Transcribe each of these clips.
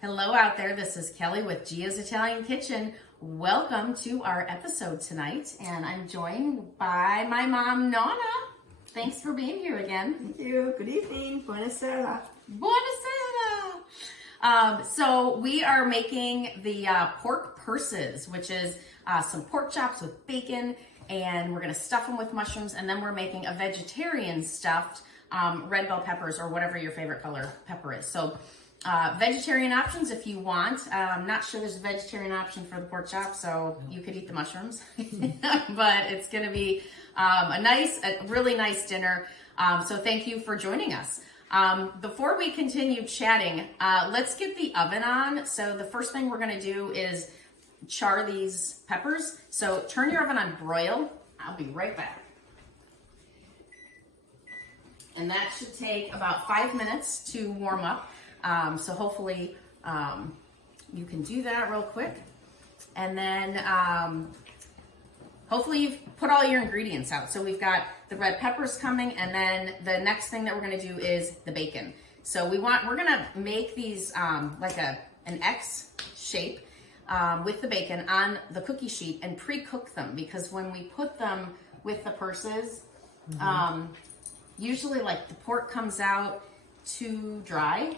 Hello out there, this is Kelly with Gia's Italian Kitchen. Welcome to our episode tonight, and I'm joined by my mom, Nonna. Thanks for being here again. Thank you. Good evening. Buonasera. Buonasera! So we are making the pork purses, which is some pork chops with bacon, and we're going to stuff them with mushrooms, and then we're making a vegetarian stuffed red bell peppers, or whatever your favorite color pepper is. So vegetarian options if you want. I'm not sure there's a vegetarian option for the pork chop, so you could eat the mushrooms. But it's going to be a really nice dinner. So thank you for joining us. Before we continue chatting, let's get the oven on. So the first thing we're going to do is char these peppers. So turn your oven on broil. I'll be right back. And that should take about 5 minutes to warm up. So hopefully you can do that real quick. And then hopefully you've put all your ingredients out. So we've got the red peppers coming, and then the next thing that we're going to do is the bacon. So we're going to make these like an X shape with the bacon on the cookie sheet and pre-cook them, because when we put them with the purses, usually like the pork comes out too dry,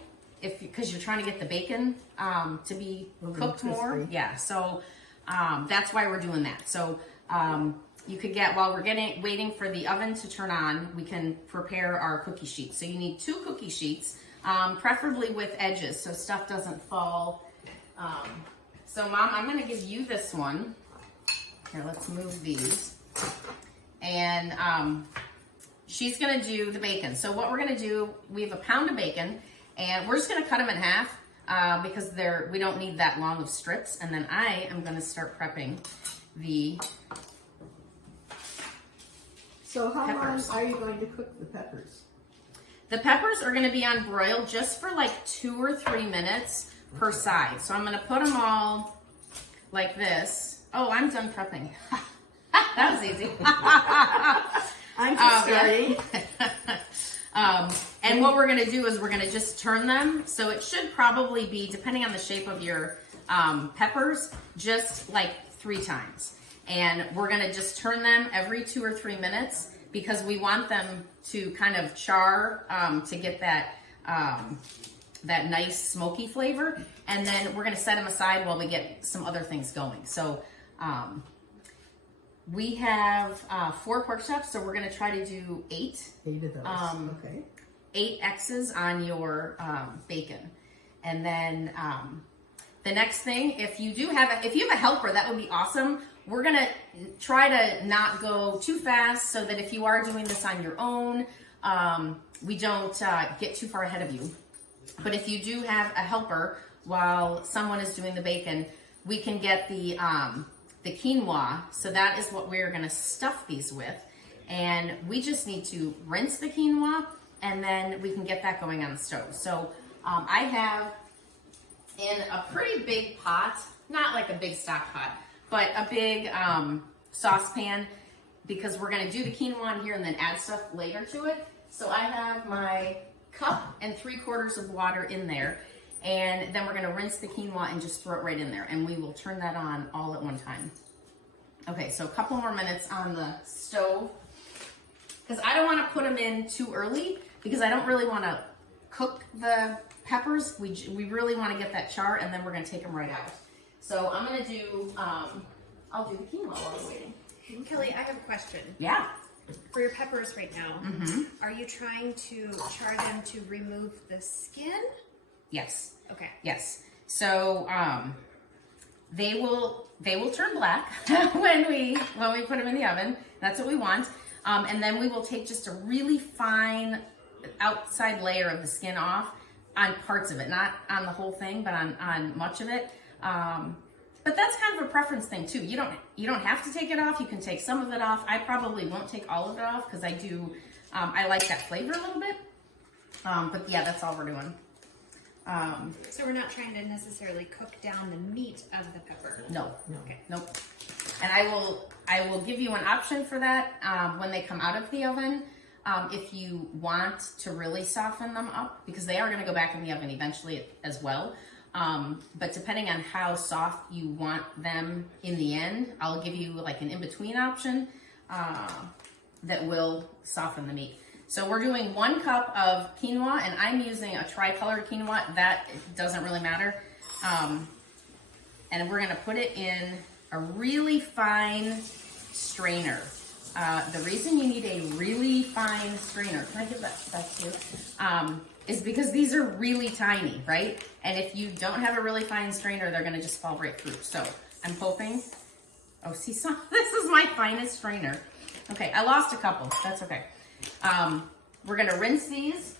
because you're trying to get the bacon to be cooked more. Yeah, so that's why we're doing that. So you could get, while we're waiting for the oven to turn on, we can prepare our cookie sheets. So you need 2 cookie sheets, preferably with edges so stuff doesn't fall. So Mom, I'm gonna give you this one. Here, let's move these. And she's gonna do the bacon. So what we're gonna do, we have a pound of bacon, and we're just gonna cut them in half because we don't need that long of strips. And then I am gonna start prepping the So how peppers. long are you going to cook the peppers? The peppers are gonna be on broil just for like 2 or 3 minutes per side. So I'm gonna put them all like this. Oh, I'm done prepping. That was easy. I'm just starting. And what we're gonna do is we're gonna just turn them. So it should probably be, depending on the shape of your peppers, just like 3 times. And we're gonna just turn them every 2 or 3 minutes, because we want them to kind of char to get that that nice smoky flavor. And then we're gonna set them aside while we get some other things going. So we have 4 pork chops, so we're gonna try to do 8. 8 of those. Okay. 8 X's on your bacon. And then the next thing, if you have a helper, that would be awesome. We're gonna try to not go too fast, so that if you are doing this on your own, we don't get too far ahead of you. But if you do have a helper while someone is doing the bacon, we can get the quinoa. So that is what we're gonna stuff these with. And we just need to rinse the quinoa, and then we can get that going on the stove. So I have in a pretty big pot, not like a big stock pot, but a big saucepan, because we're gonna do the quinoa in here and then add stuff later to it. So I have my cup and 3/4 of water in there, and then we're gonna rinse the quinoa and just throw it right in there, and we will turn that on all at one time. Okay, so a couple more minutes on the stove, because I don't wanna put them in too early, because I don't really wanna cook the peppers. We really wanna get that char, and then we're gonna take them right out. So I'm gonna do, I'll do the quinoa while we're waiting. Kelly, I have a question. Yeah. For your peppers right now, are you trying to char them to remove the skin? Yes. Okay. Yes. So they will turn black when we put them in the oven. That's what we want. And then we will take just a really fine outside layer of the skin off on parts of it, not on the whole thing, but on much of it. But that's kind of a preference thing too. You don't have to take it off. You can take some of it off. I probably won't take all of it off, because I like that flavor a little bit. But yeah, that's all we're doing. So we're not trying to necessarily cook down the meat of the pepper. No. Okay. Nope. And I will give you an option for that when they come out of the oven. If you want to really soften them up, because they are going to go back in the oven eventually as well. But depending on how soft you want them in the end, I'll give you like an in-between option that will soften the meat. So we're doing 1 cup of quinoa, and I'm using a tri-colored quinoa. That doesn't really matter. And we're gonna put it in a really fine strainer. The reason you need a really fine strainer, can I give that back to you? Is because these are really tiny, right? And if you don't have a really fine strainer, they're gonna just fall right through. So I'm hoping, oh, see, this is my finest strainer. Okay, I lost a couple, that's okay. We're gonna rinse these,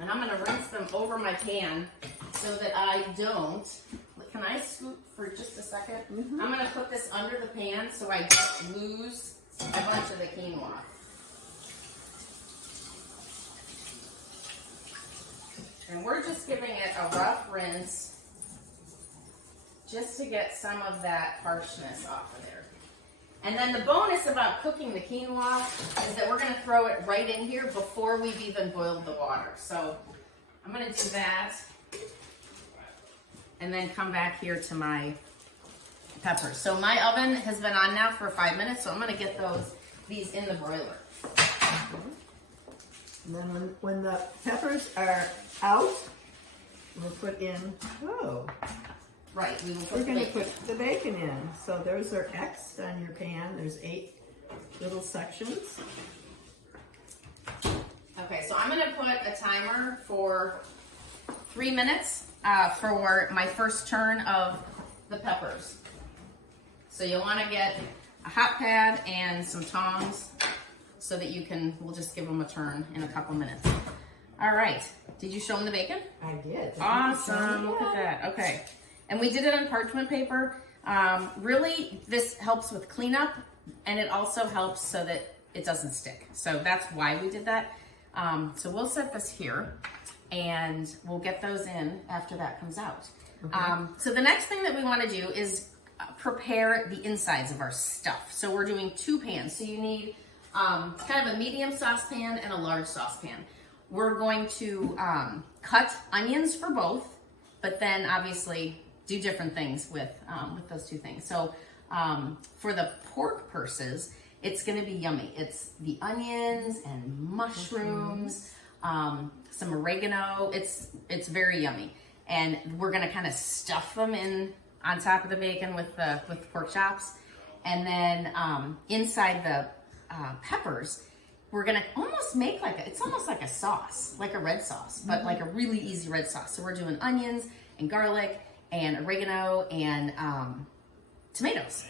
and I'm gonna rinse them over my pan so that I don't, can I scoop for just a second? Mm-hmm. I'm gonna put this under the pan so I don't lose a bunch of the quinoa. And we're just giving it a rough rinse just to get some of that harshness off of there. And then the bonus about cooking the quinoa is that we're gonna throw it right in here before we've even boiled the water. So I'm gonna do that and then come back here to my peppers. So my oven has been on now for 5 minutes, so I'm gonna get these in the broiler. And then when the peppers are out, we'll put in, Right, we're going to put the bacon in. So those are X'd on your pan. There's 8 little sections. Okay, so I'm gonna put a timer for 3 minutes for my first turn of the peppers. So you'll wanna get a hot pad and some tongs so that we'll just give them a turn in a couple minutes. All right, did you show them the bacon? I did. Awesome, look at that, okay. And we did it on parchment paper. Really, this helps with cleanup, and it also helps so that it doesn't stick. So that's why we did that. So we'll set this here, and we'll get those in after that comes out. Okay. So the next thing that we wanna do is prepare the insides of our stuff. So we're doing 2 pans. So you need kind of a medium saucepan and a large saucepan. We're going to cut onions for both, but then obviously do different things with those 2 things. So for the pork purses, it's gonna be yummy. It's the onions and mushrooms, some oregano. It's very yummy. And we're gonna kind of stuff them in on top of the bacon with the pork chops. And then inside the peppers, we're gonna almost make it's almost like a sauce, like a red sauce, but like a really easy red sauce. So we're doing onions and garlic and oregano and tomatoes.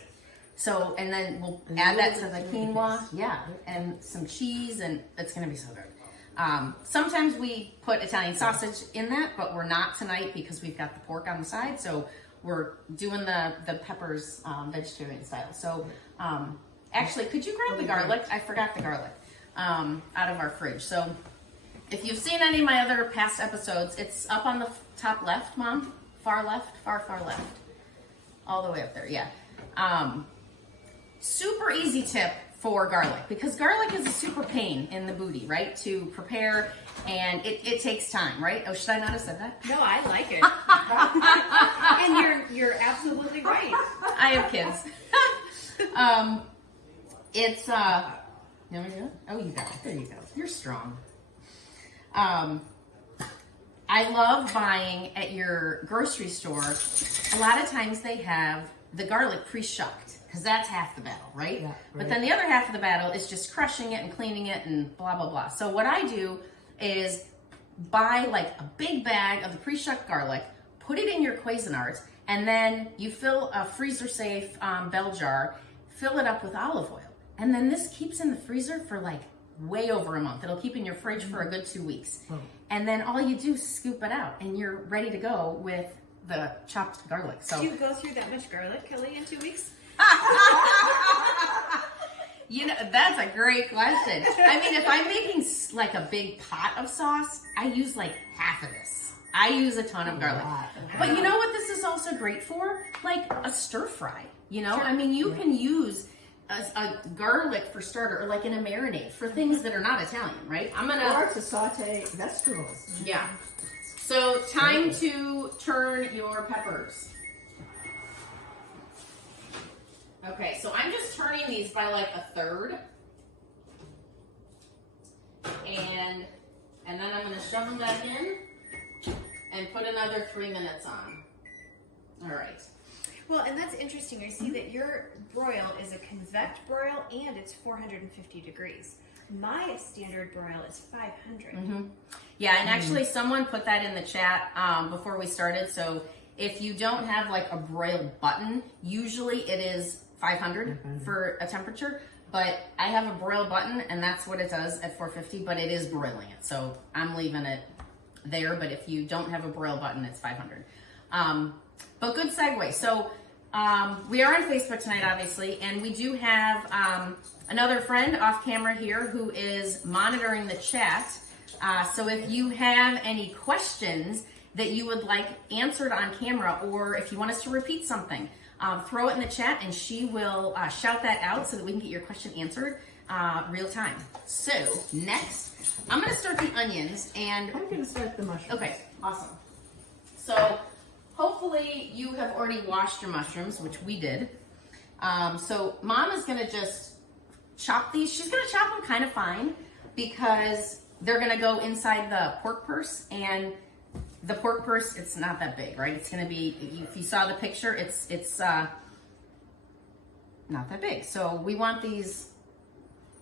So, and then we'll add that to the quinoa, yeah, and some cheese, and it's gonna be so good. Sometimes we put Italian sausage in that, but we're not tonight because we've got the pork on the side, so we're doing the peppers vegetarian style. So, actually, could you grab the garlic? I forgot the garlic out of our fridge. So, if you've seen any of my other past episodes, it's up on the top left, Mom. Far left, far left. All the way up there, yeah. Super easy tip for garlic, because garlic is a super pain in the booty, right? To prepare, and it takes time, right? Oh, should I not have said that? No, I like it. And you're absolutely right. I have kids. It's you want me to do it? Oh, you got it. There you go. You're strong. I love buying at your grocery store. A lot of times they have the garlic pre-shucked, because that's half the battle, right? Yeah, right? But then the other half of the battle is just crushing it and cleaning it and blah, blah, blah. So what I do is buy like a big bag of the pre-shucked garlic, put it in your Cuisinart, and then you fill a freezer-safe bell jar, fill it up with olive oil. And then this keeps in the freezer for like way over a month. It'll keep in your fridge for a good 2 weeks. Oh. And then all you do is scoop it out, and you're ready to go with the chopped garlic. So do you go through that much garlic, Kelly, in 2 weeks? You know, that's a great question. I mean, if I'm making like a big pot of sauce, I use like half of this. I use a ton of garlic. But you know what this is also great for? Like a stir fry, you know? Sure. I mean, you can use a garlic for starter, or like in a marinade for things that are not Italian, right? Or to saute vegetables. Yeah. So time to turn your peppers. Okay, so I'm just turning these by like a third. And then I'm gonna shove them back in and put another 3 minutes on. All right. Well, and that's interesting. I see that your broil is a convect broil and it's 450 degrees. My standard broil is 500. Yeah, and actually someone put that in the chat before we started. So if you don't have like a broil button, usually it is 500 for a temperature. But I have a broil button and that's what it does at 450, but it is broiling it. So I'm leaving it there, but if you don't have a broil button, it's 500. But good segue. So we are on Facebook tonight, obviously, and we do have another friend off camera here who is monitoring the chat. So if you have any questions that you would like answered on camera, or if you want us to repeat something, throw it in the chat and she will shout that out so that we can get your question answered real time. So next, I'm going to start the onions and I'm going to start the mushrooms. Okay, awesome. So hopefully you have already washed your mushrooms, which we did. So Mom is going to just chop these. She's going to chop them kind of fine because they're going to go inside the pork purse, and the pork purse, it's not that big, right? It's going to be, if you saw the picture, it's not that big. So we want these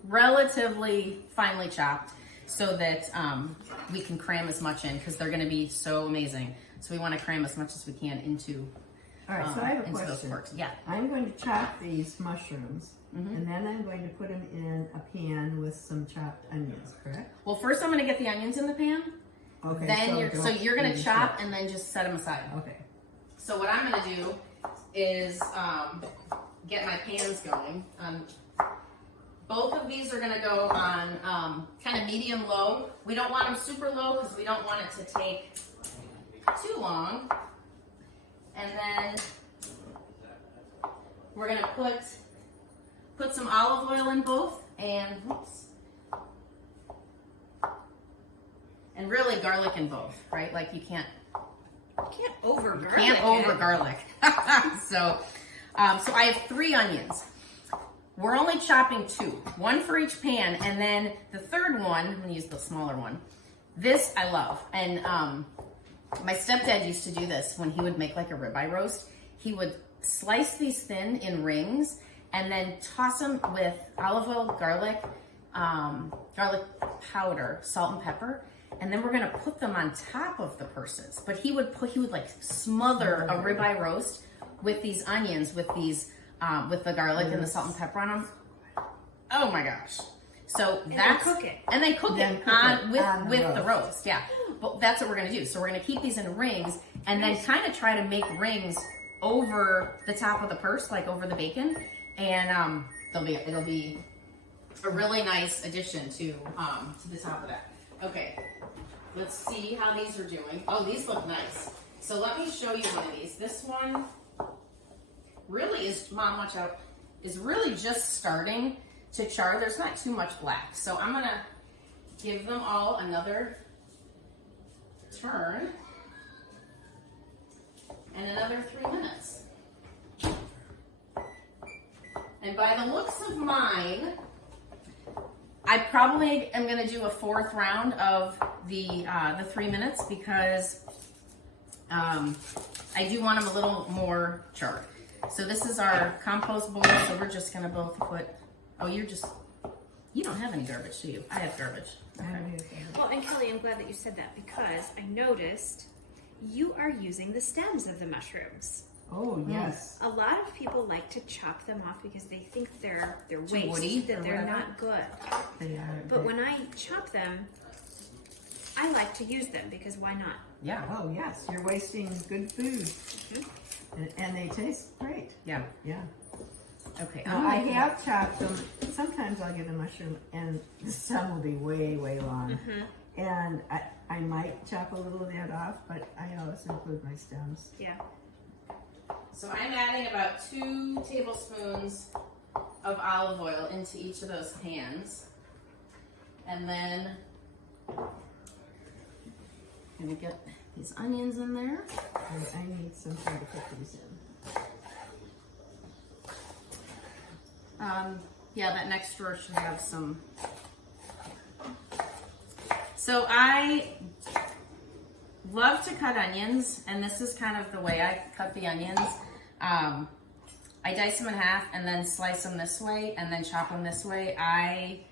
relatively finely chopped so that we can cram as much in because they're going to be so amazing. So we want to cram as much as we can into, All right, so I have a into those question. porks. Yeah. I'm going to chop these mushrooms, and then I'm going to put them in a pan with some chopped onions, correct? Well, first I'm going to get the onions in the pan. Okay. Then you're going to chop chop. and then just set them aside. Okay. So what I'm going to do is get my pans going. Both of these are going to go on kind of medium low. We don't want them super low because we don't want it to take too long. And then we're going to put some olive oil in both, and really garlic in both, right? Like you can't Over garlic. Can't over garlic. So I have 3 onions. We're only chopping 2, 1 for each pan, and then the third one, I'm gonna use the smaller one. This I love, and my stepdad used to do this when he would make like a ribeye roast. He would slice these thin in rings and then toss them with olive oil, garlic powder, salt and pepper. And then we're gonna put them on top of the purses. But he would like smother a ribeye roast with these onions, with with the garlic and the salt and pepper on them. Oh my gosh! So that's cook it. and then cook Then it cook on it with the roast. Yeah, but that's what we're gonna do. So we're gonna keep these in rings and then kind of try to make rings over the top of the purse, like over the bacon, and it'll be a really nice addition to the top of that. Okay. Let's see how these are doing. Oh, these look nice. So let me show you one of these. This one really is, Mom, watch out, is really just starting to char. There's not too much black. So I'm gonna give them all another turn and another 3 minutes. And by the looks of mine, I probably am going to do a 4th round of the 3 minutes because I do want them a little more charred. So this is our compost bowl. So we're just going to both put. Oh, you don't have any garbage, do you? I have garbage. Okay. Well, and Kelly, I'm glad that you said that because I noticed you are using the stems of the mushrooms. Oh, yes. A lot of people like to chop them off because they think they're waste, woody that or they're whatever. not good. They are. But when I chop them, I like to use them because why not? Yeah. Oh, yes. You're wasting good food. And they taste great. Yeah. Yeah. Okay. Now, I have chopped them. Sometimes I'll get a mushroom and the stem will be way, way long. And I might chop a little of that off, but I always include my stems. Yeah. So I'm adding about 2 tablespoons of olive oil into each of those pans. And then I'm gonna get these onions in there. And I need something to put these in. Yeah, that next drawer should have some. So I love to cut onions, and this is kind of the way I cut the onions. I dice them in half and then slice them this way and then chop them this way.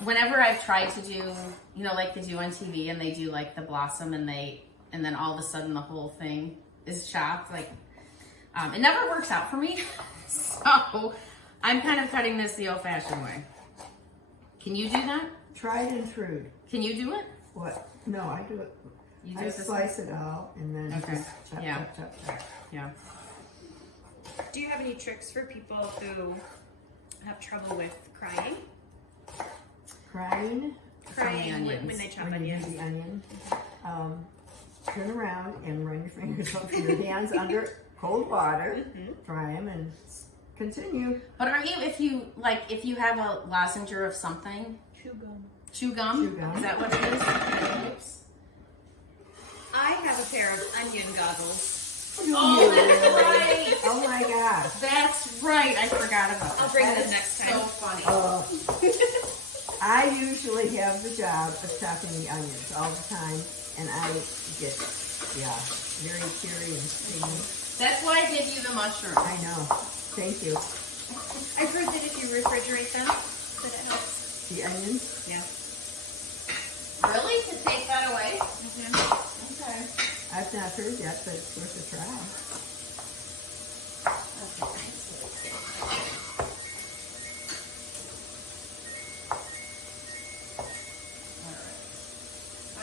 Whenever I've tried to do, you know, like they do on TV and they do like the blossom and then all of a sudden the whole thing is chopped, like, it never works out for me. So I'm kind of cutting this the old-fashioned way. Can you do that? Tried and true. Can you do it? What? No, I do it. You do I it this slice it all and then Okay. just chop, Yeah. chop, chop, chop. Yeah. Do you have any tricks for people who have trouble with crying? Crying. Crying when onions. they chop When you onions. do the onion, turn around and run your fingers over your hands under cold water. Dry them and continue. But are you, if you have a lozenge of something, Chew gum. chew gum? Chew gum. Is that what it is? Oops. I have a pair of onion goggles. Oh, that's right. Oh my gosh. That's right. I forgot about that. I'll bring That them is next So time. funny. I usually have the job of chopping the onions all the time, and I get, very cheery and stingy. That's why I give you the mushroom. I know. Thank you. I've heard that if you refrigerate them, that it helps. The onions? Yeah. Really? To take that away? Okay. I've not heard yet, but it's worth a try.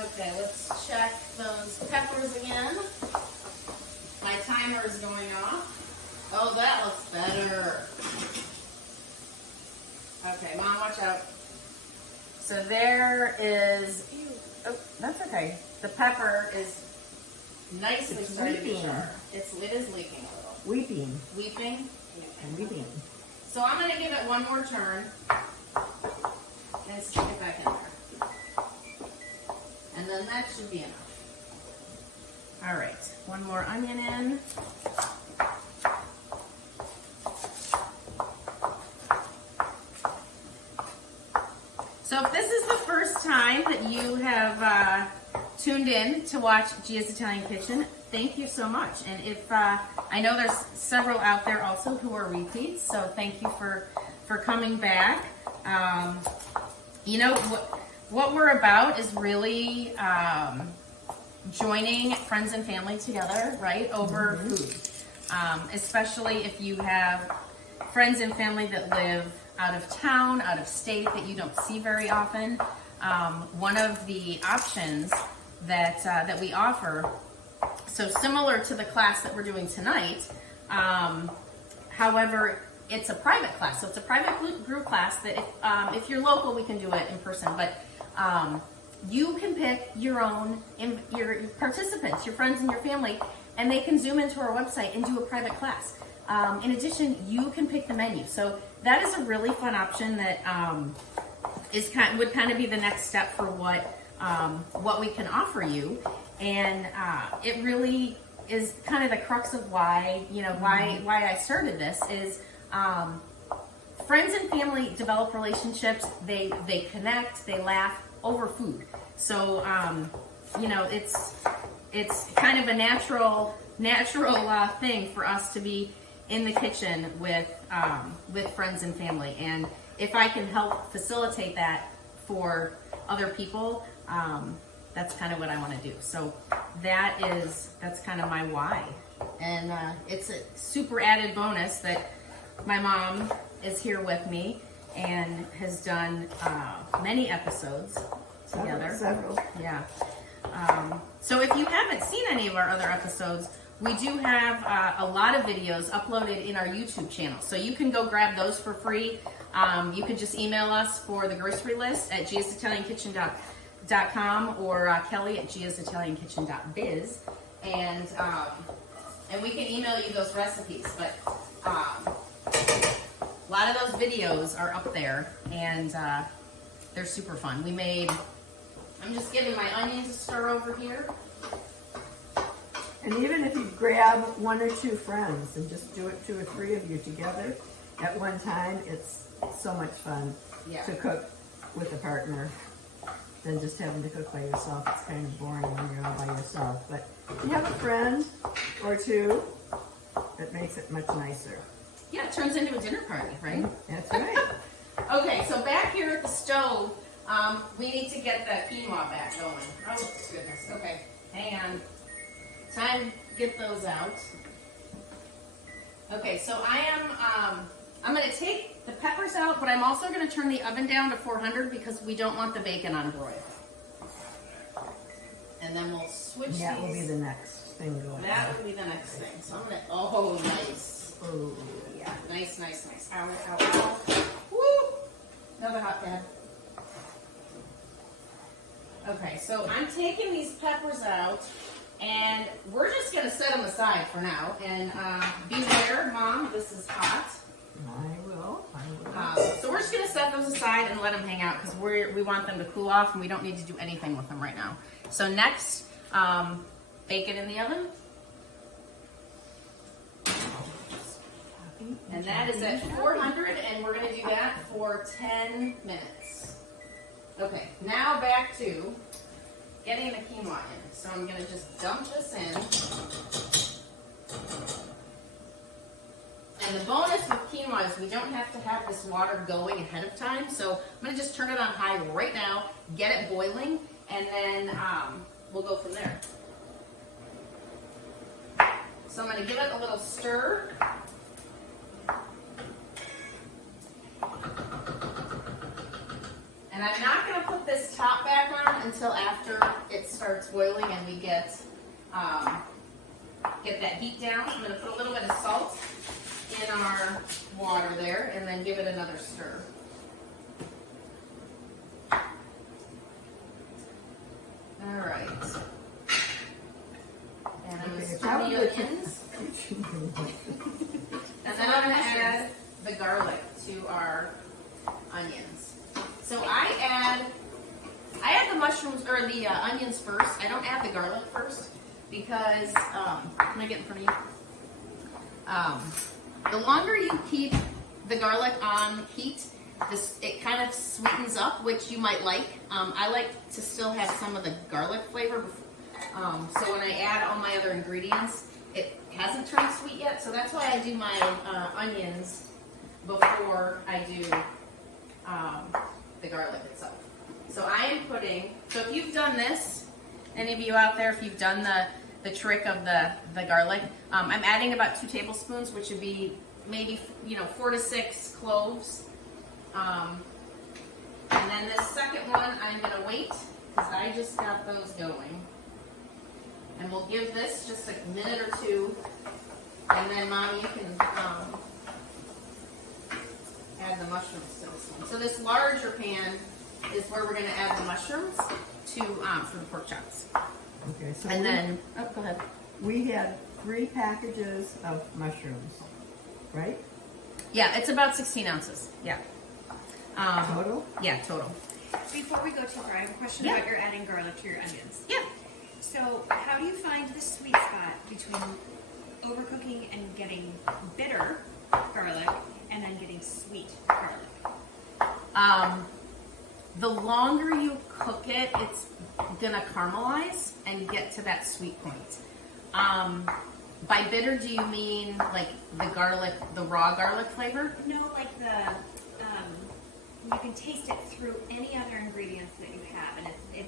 Okay, let's check those peppers again. My timer is going off. Oh, that looks better. Okay, Mom, watch out. So there is, oh, that's okay. The pepper is nicely It's starting to leaking. char. It is leaking a little. Weeping Weeping? and weeping. So I'm going to give it one more turn and stick it back in there. And then that should be enough. All right, one more onion in. So if this is the first time that you have tuned in to watch Gia's Italian Kitchen, thank you so much. And if I know there's several out there also who are repeats, so thank you for coming back. You know what we're about is really joining friends and family together, right, over food. Especially if you have friends and family that live out of town, out of state, that you don't see very often. One of the options that we offer, so similar to the class that we're doing tonight, however, it's a private class. So it's a private group class that if you're local, we can do it in person, but you can pick your own, your participants, your friends and your family, and they can zoom into our website and do a private class. In addition, you can pick the menu. So that is a really fun option that would kind of be the next step for what we can offer you. And it really is kind of the crux of why I started this is friends and family develop relationships. They connect, they laugh over food. So it's kind of a natural thing for us to be in the kitchen with friends and family. And if I can help facilitate that for other people, that's kind of what I want to do. So that's kind of my why. And it's a super added bonus that my mom is here with me and has done many episodes together. Several. Yeah. So if you haven't seen any of our other episodes, we do have a lot of videos uploaded in our YouTube channel. So you can go grab those for free. You can just email us for the grocery list at giasitaliankitchen.com or Kelly at giasitaliankitchen.biz. And we can email you those recipes. But a lot of those videos are up there, and they're super fun. I'm just giving my onions a stir over here. And even if you grab 1 or 2 friends and just do it 2 or 3 of you together at one time, it's so much fun Yeah. to cook with a partner than just having to cook by yourself. It's kind of boring when you're all by yourself. But if you have a friend or 2, it makes it much nicer. Yeah, it turns into a dinner party, right? That's right. Okay, so back here at the stove, we need to get the quinoa back going. Oh, goodness. Okay, hang on. Time to get those out. Okay, so I'm going to take the peppers out, but I'm also going to turn the oven down to 400 because we don't want the bacon on broil. And then we'll switch That will be these. the next thing going. That would be the next thing. So I'm going to, oh, nice. Oh, Yeah, nice, nice, nice. Ow, ow, ow. Woo! Another hot dad. Okay, so I'm taking these peppers out, and we're just going to set them aside for now. And beware, Mom, this is hot. I will. So we're just going to set those aside and let them hang out because we want them to cool off, and we don't need to do anything with them right now. So next, bacon in the oven. And that is at 400, and we're going to do that for 10 minutes. Okay, now back to getting the quinoa in. So I'm going to just dump this in. And the bonus with quinoa is we don't have to have this water going ahead of time. So I'm going to just turn it on high right now, get it boiling, and then we'll go from there. So I'm going to give it a little stir. And I'm not going to put this top back on until after it starts boiling and we get that heat down. I'm going to put a little bit of salt in our water there and then give it another stir. All right. And I'm going to stir the onions. And then I'm going to add the garlic to our onions. So I add the mushrooms or the onions first. I don't add the garlic first because can I get in front of you? The longer you keep the garlic on heat, it kind of sweetens up, which you might like. I like to still have some of the garlic flavor. So when I add all my other ingredients, it hasn't turned sweet yet. So that's why I do my onions before I do the garlic itself. So I am putting, so if you've done this, any of you out there, if you've done the trick of the garlic, I'm adding about 2 tablespoons, which would be maybe 4 to 6 cloves. And then this second one, I'm going to wait because I just got those going. And we'll give this just a minute or 2, and then Mom, you can add the mushrooms to this one. So this larger pan is where we're going to add the mushrooms to for the pork chops. Okay, so And then, go ahead. we had 3 packages of mushrooms, right? Yeah, it's about 16 ounces. Yeah. Total? Yeah, total. Before we go too far, I have a question Yeah. about your adding garlic to your onions. Yeah. So how do you find the sweet spot between overcooking and getting bitter garlic and then getting sweet garlic? The longer you cook it, it's gonna caramelize and get to that sweet point. By bitter, do you mean like the garlic, the raw garlic flavor? No, like you can taste it through any other ingredients that you have, and it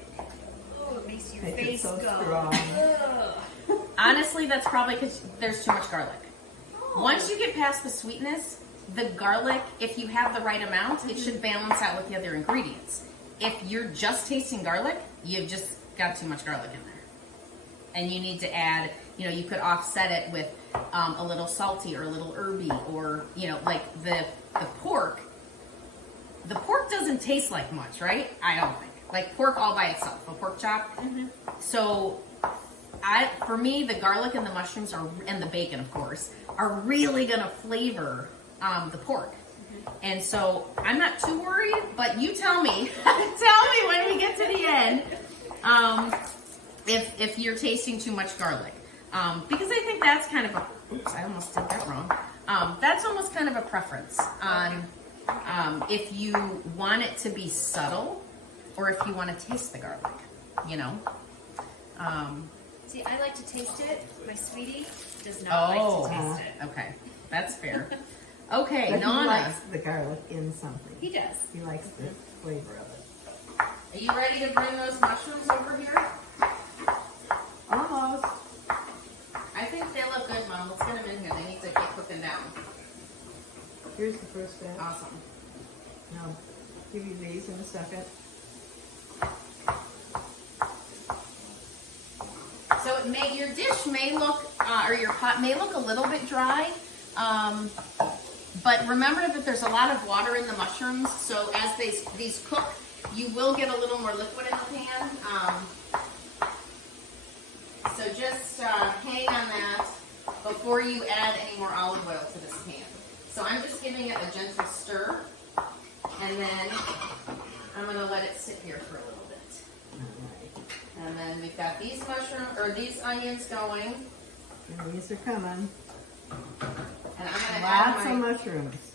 makes your Makes it face so go. strong. Ugh. Honestly, that's probably because there's too much garlic. Oh. Once you get past the sweetness, the garlic, if you have the right amount, it should balance out with the other ingredients. If you're just tasting garlic, you've just got too much garlic in there. And you need to add, you could offset it with a little salty or a little herby or, like the pork. The pork doesn't taste like much, right? I don't think. Like pork all by itself, a pork chop. Mm-hmm. So for me, the garlic and the mushrooms and the bacon, of course, are really gonna flavor the pork. Mm-hmm. And so I'm not too worried, but you tell me, when we get to the end, if you're tasting too much garlic. Because I think that's kind of a, oops, I almost did that wrong. That's almost kind of a preference on if you want it to be subtle or if you want to taste the garlic, you know. See, I like to taste it. My sweetie does not like to taste it. Okay, that's fair. Okay, But he Nana, likes the garlic in something. He does. He likes the flavor of it. are you ready to bring those mushrooms over here? Almost. I think they look good, Mom. Let's get them in here. They need to get cooking down. Here's the first batch. Awesome. I'll give you these in a second. So it may, your dish may look, or your pot may look a little bit dry, but remember that there's a lot of water in the mushrooms. So as these cook, you will get a little more liquid in the pan. So just hang on that before you add any more olive oil to this pan. So I'm just giving it a gentle stir, and then I'm going to let it sit here for a little bit. And then we've got these these onions going. And these are coming. And I'm going to Lots add of mushrooms.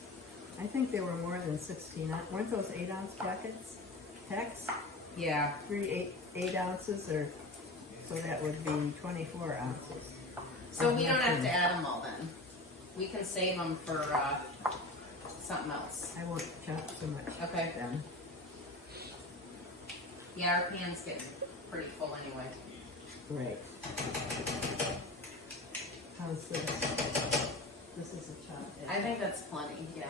I think there were more than 16. Weren't those 8-ounce packets? Packs? yeah. 8 ounces, or so that would be 24 ounces. So we don't have to add them all then. We can save them for something else. I won't chop so much. Okay. Then. Yeah, our pan's getting pretty full anyway. Great. How's this? This is a chop. I think that's plenty, yeah.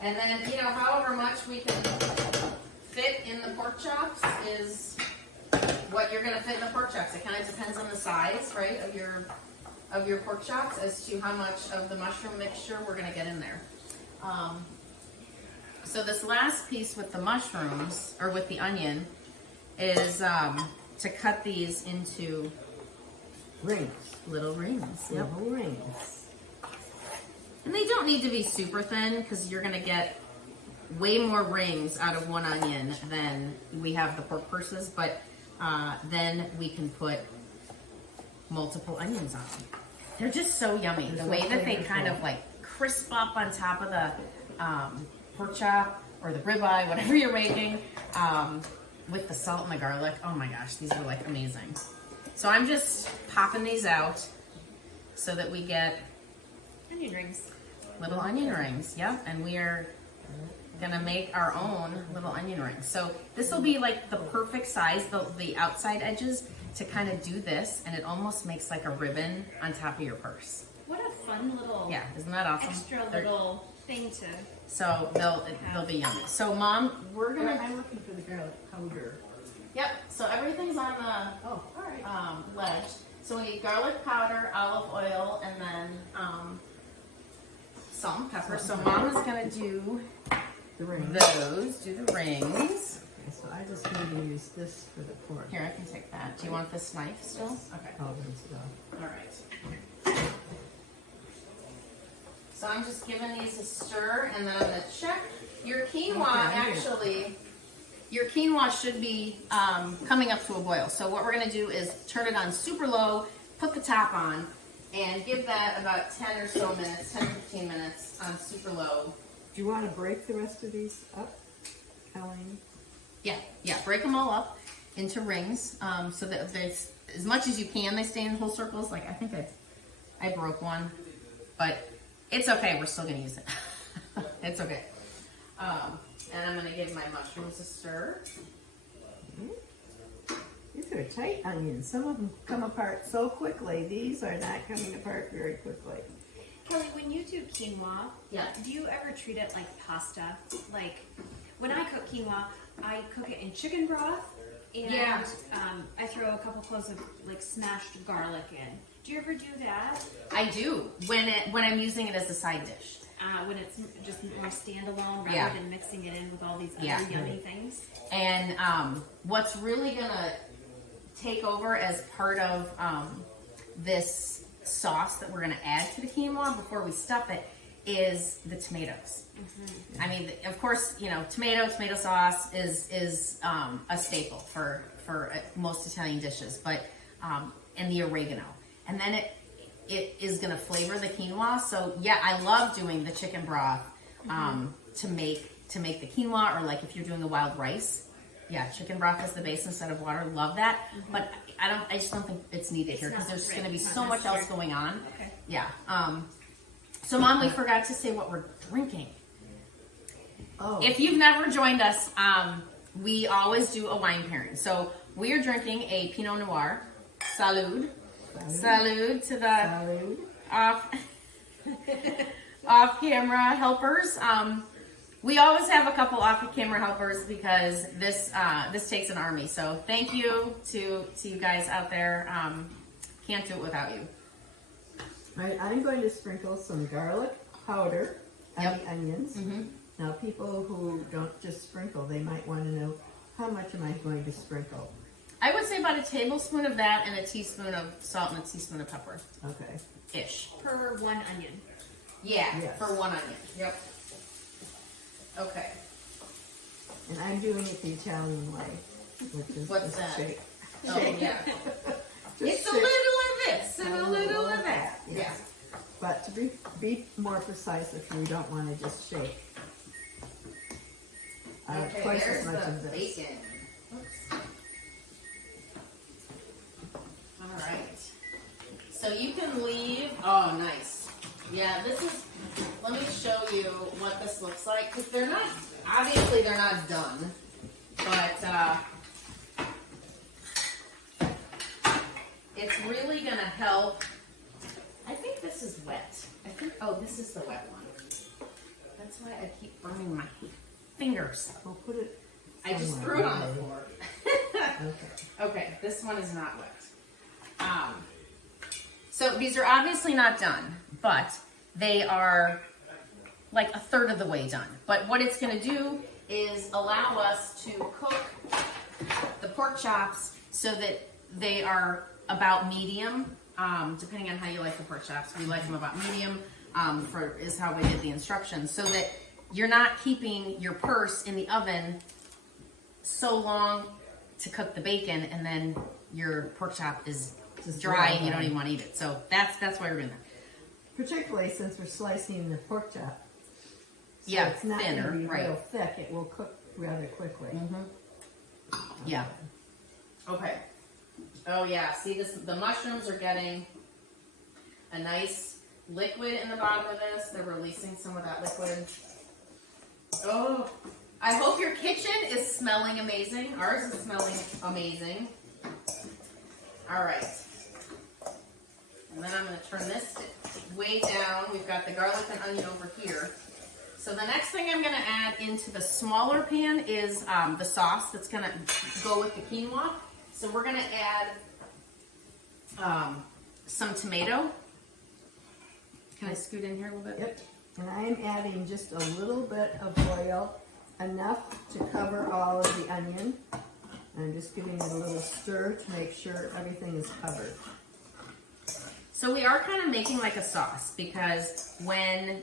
And then, you know, however much we can fit in the pork chops is what you're going to fit in the pork chops. It kind of depends on the size, right, of your pork chops as to how much of the mushroom mixture we're going to get in there. So this last piece with the mushrooms, or with the onion, is to cut these into Rings. little rings. Yep. Little rings. And they don't need to be super thin because you're going to get way more rings out of one onion than we have the pork purses, but then we can put multiple onions on them. They're just so yummy. They're The so way that they kind flavorful. of like crisp up on top of the pork chop or the ribeye, whatever you're making, with the salt and the garlic. Oh my gosh, these are like amazing. So I'm just popping these out so that we get Onion rings. little onion rings. Yep, and we are gonna make our own little onion rings. So this will be like the perfect size, the outside edges, to kind of do this, and it almost makes like a ribbon on top of your purse. What a fun little Yeah, isn't that awesome? extra They're- little thing to. So they'll be yummy. So Mom, we're gonna. I'm looking for the garlic powder. Yep. So everything's on the Oh, all right. ledge. So we need garlic powder, olive oil, and then salt and pepper. So Mom is gonna do The rings. those. Do the rings. Okay, so I just need to use this for the pork. Here, I can take that. Do you want this knife still? Okay. Oh, there's the. All right. So I'm just giving these a stir, and then I'm gonna check your quinoa. Okay. Actually, your quinoa should be coming up to a boil. So what we're gonna do is turn it on super low, put the top on, and give that about 10 or so minutes, 10 to 15 minutes on super low. Do you want to break the rest of these up, Colleen? Yeah, break them all up into rings, so that there's, as much as you can, they stay in whole circles. Like I think I broke one, but it's okay. We're still gonna use it. It's okay. And I'm gonna give my mushrooms a stir. These are tight onions. Some of them come apart so quickly. These are not coming apart very quickly. Kelly, when you do quinoa, Yeah. do you ever treat it like pasta? Like when I cook quinoa, I cook it in chicken broth, and Yeah. I throw a couple cloves of like smashed garlic in. Do you ever do that? I do when I'm using it as a side dish. When it's just more standalone rather Yeah. than mixing it in with all these other Yeah. yummy things? And what's really gonna take over as part of this sauce that we're gonna add to the quinoa before we stuff it is the tomatoes. I mean, of course, you know, tomato sauce is a staple for for most Italian dishes, but and the oregano, and then it is gonna flavor the quinoa. So yeah, I love doing the chicken broth to make the quinoa, or like if you're doing a wild rice, yeah, chicken broth as the base instead of water. Love that, but I just don't think it's needed here because there's gonna be so much else going on. Okay. Yeah. So Mom, we forgot to say what we're drinking. Oh. If you've never joined us, we always do a wine pairing. So we are drinking a Pinot Noir. Salud. Salud to the Salud. off camera helpers. We always have a couple off camera helpers because this takes an army. So thank you to you guys out there. Can't do it without you. Right, I'm going to sprinkle some garlic powder on Yep. the onions. Now, people who don't just sprinkle, they might want to know, how much am I going to sprinkle? I would say about a tablespoon of that and a teaspoon of salt and a teaspoon of pepper. Okay. Ish. Per one onion. Yeah, Yes. for one onion. Yep. Okay. And I'm doing it the Italian way, which is What's just that? shake. Oh, yeah. Just It's a shake. little of this and a little of that. Yes. Yeah. But to be more precise, if you don't want to just shake. Okay, Twice there's as much the of this. bacon. Oops. All right. So you can leave. Oh, nice. Yeah, this is. Let me show you what this looks like because they're not. Obviously, they're not done, but it's really gonna help. I think this is wet. I think. Oh, this is the wet one. That's why I keep burning my fingers. I'll put it. I just somewhere. threw it on the floor. Okay. Okay, this one is not wet. So these are obviously not done, but they are like a third of the way done. But what it's going to do is allow us to cook the pork chops so that they are about medium, depending on how you like the pork chops. We like them about medium, is how we did the instructions, so that you're not keeping your purse in the oven so long to cook the bacon, and then your pork chop is Just dry and you dry. don't even want to eat it. So that's why we're doing that. Particularly since we're slicing the pork chop. So Yeah, it's not thinner, going to be right. real thick. It will cook rather quickly. Yeah. Okay. Oh yeah. See this? The mushrooms are getting a nice liquid in the bottom of this. They're releasing some of that liquid. Oh, I hope your kitchen is smelling amazing. Ours is smelling amazing. All right. And then I'm going to turn this way down. We've got the garlic and onion over here. So the next thing I'm going to add into the smaller pan is the sauce that's going to go with the quinoa. So we're going to add some tomato. Can I scoot in here a little bit? Yep. And I am adding just a little bit of oil, enough to cover all of the onion. I'm just giving it a little stir to make sure everything is covered. So we are kind of making like a sauce because when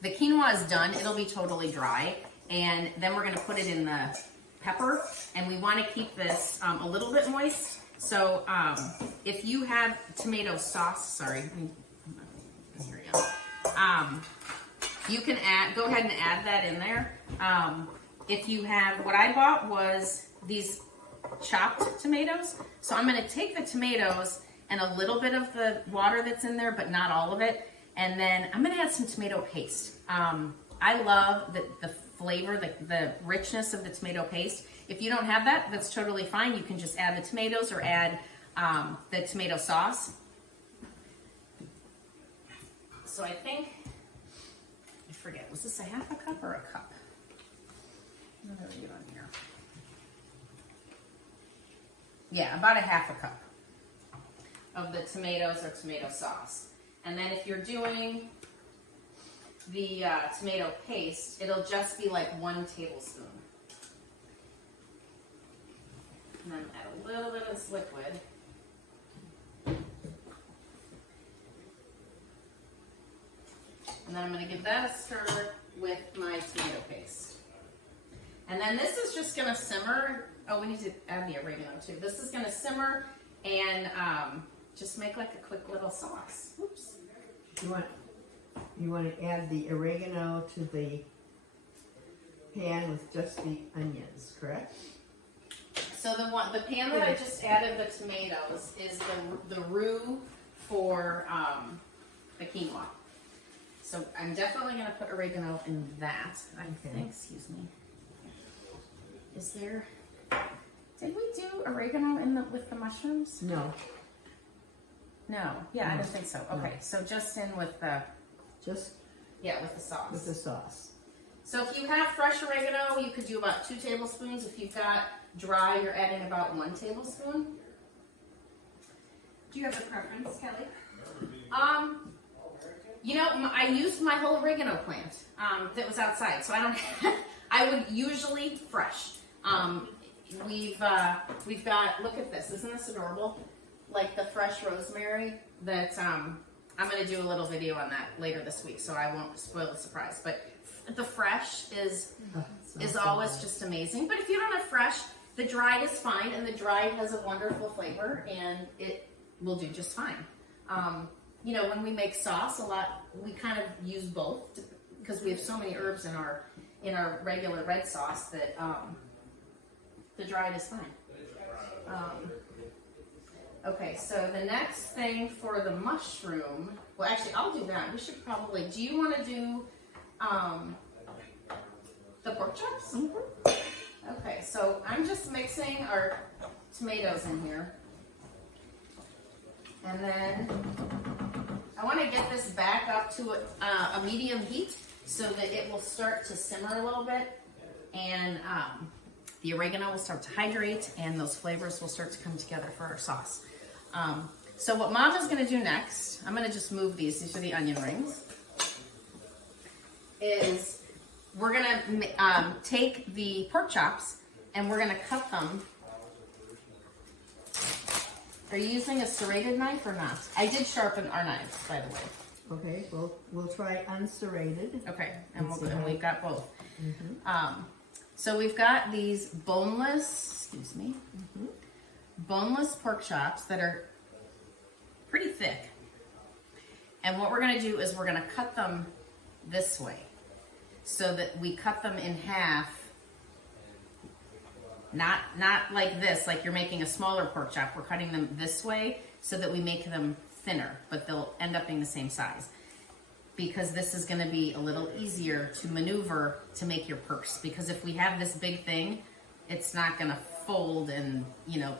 the quinoa is done, it'll be totally dry. And then we're going to put it in the pepper. And we want to keep this a little bit moist. So if you have tomato sauce, sorry. Here we go. You can go ahead and add that in there. If you have, what I bought was these chopped tomatoes. So I'm going to take the tomatoes and a little bit of the water that's in there, but not all of it. And then I'm going to add some tomato paste. I love the flavor, the richness of the tomato paste. If you don't have that, that's totally fine. You can just add the tomatoes or add the tomato sauce. So I think, I forget, was this a half a cup or a cup? What are we doing here? Yeah, about a half a cup of the tomatoes or tomato sauce. And then if you're doing the tomato paste, it'll just be like 1 tablespoon. And then add a little bit of this liquid. And then I'm going to give that a stir with my tomato paste. And then this is just going to simmer Oh, we need to add the oregano too. This is gonna simmer and just make like a quick little sauce. Oops. You want to add the oregano to the pan with just the onions, correct? So the pan that I just added the tomatoes is the roux for the quinoa. So I'm definitely gonna put oregano in that. I think. Excuse me. Is there? Did we do oregano with the mushrooms? No. No. Yeah, I No. didn't think so. Okay, No. so just in with the Just with the sauce. with the sauce. So if you have fresh oregano, you could do about 2 tablespoons. If you've got dry, you're adding about 1 tablespoon. Do you have a preference, Kelly? You know, I used my whole oregano plant that was outside, so I don't. I would usually fresh. We've got. Look at this. Isn't this adorable? Like the fresh rosemary that I'm going to do a little video on that later this week, so I won't spoil the surprise. But the fresh is always just amazing. But if you don't have fresh, the dried is fine, and the dried has a wonderful flavor, and it will do just fine. You know, when we make sauce, we kind of use both because we have so many herbs in our regular red sauce that the dried is fine. Okay, so the next thing for the mushroom, well, actually, I'll do that. We should probably. Do you want to do the pork chops? Mm-hmm. Okay, so I'm just mixing our tomatoes in here. And then I want to get this back up to a medium heat so that it will start to simmer a little bit. And the oregano will start to hydrate and those flavors will start to come together for our sauce. So what Mom is going to do next, I'm going to just move these are the onion rings, is we're going to take the pork chops and we're going to cut them. Are you using a serrated knife or not? I did sharpen our knives, by the way. Okay, we'll try unserrated. Okay, and we've got both. Mm-hmm. So we've got these boneless, boneless pork chops that are pretty thick. And what we're going to do is we're going to cut them this way so that we cut them in half. Not like this, like you're making a smaller pork chop. We're cutting them this way so that we make them thinner, but they'll end up being the same size. Because this is going to be a little easier to maneuver to make your purse. Because if we have this big thing, it's not going to fold and, you know,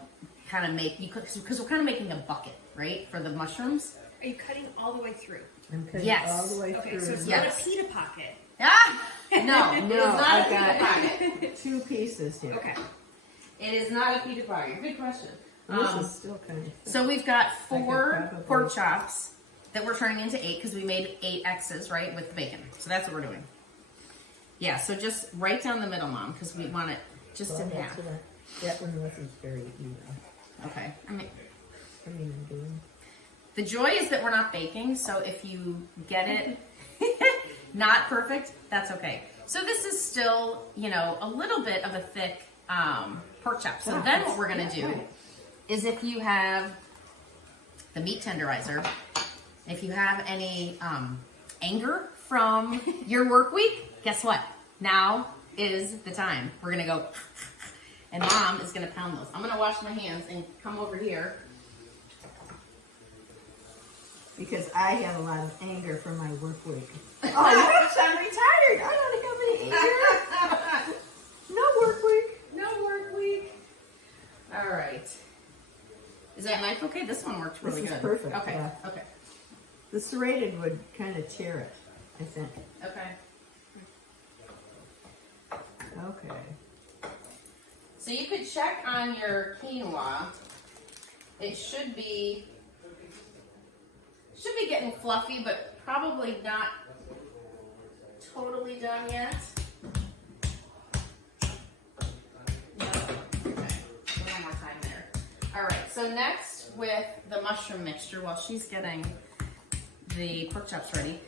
kind of make, because we're kind of making a bucket, right, for the mushrooms. Are you cutting all the way through? I'm cutting Yes. all the way Okay, through. so it's Yes. not a pita pocket. Ah! No, it is not I've a pita got pocket. 2 pieces here. Okay. It is not a pita pocket. Good question. This is still kind of. So we've got 4 probably- pork chops that we're turning into 8 because we made 8 X's, right, with bacon. So that's what we're doing. Yeah, so just right down the middle, Mom, because we want it just in half. That one wasn't very even. Okay. I'm doing. The joy is that we're not baking, so if you get it not perfect, that's okay. So this is still, you know, a little bit of a thick pork chop. So then what we're going to do is if you have the meat tenderizer, if you have any anger from your work week, guess what? Now is the time. We're going to go, and Mom is going to pound those. I'm going to wash my hands and come over here. Because I have a lot of anger from my work week. Oh, yes, I'm retired. I don't have any anger. No work week. No work week. All right. Is that knife okay? This one works really This is good. perfect, Okay. yeah. Okay. The serrated would kind of tear it, I think. Okay. Okay. So you could check on your quinoa. It should be getting fluffy, but probably not totally done yet. No. Okay. One more time there. All right. So next, with the mushroom mixture, while she's getting the pork chops ready,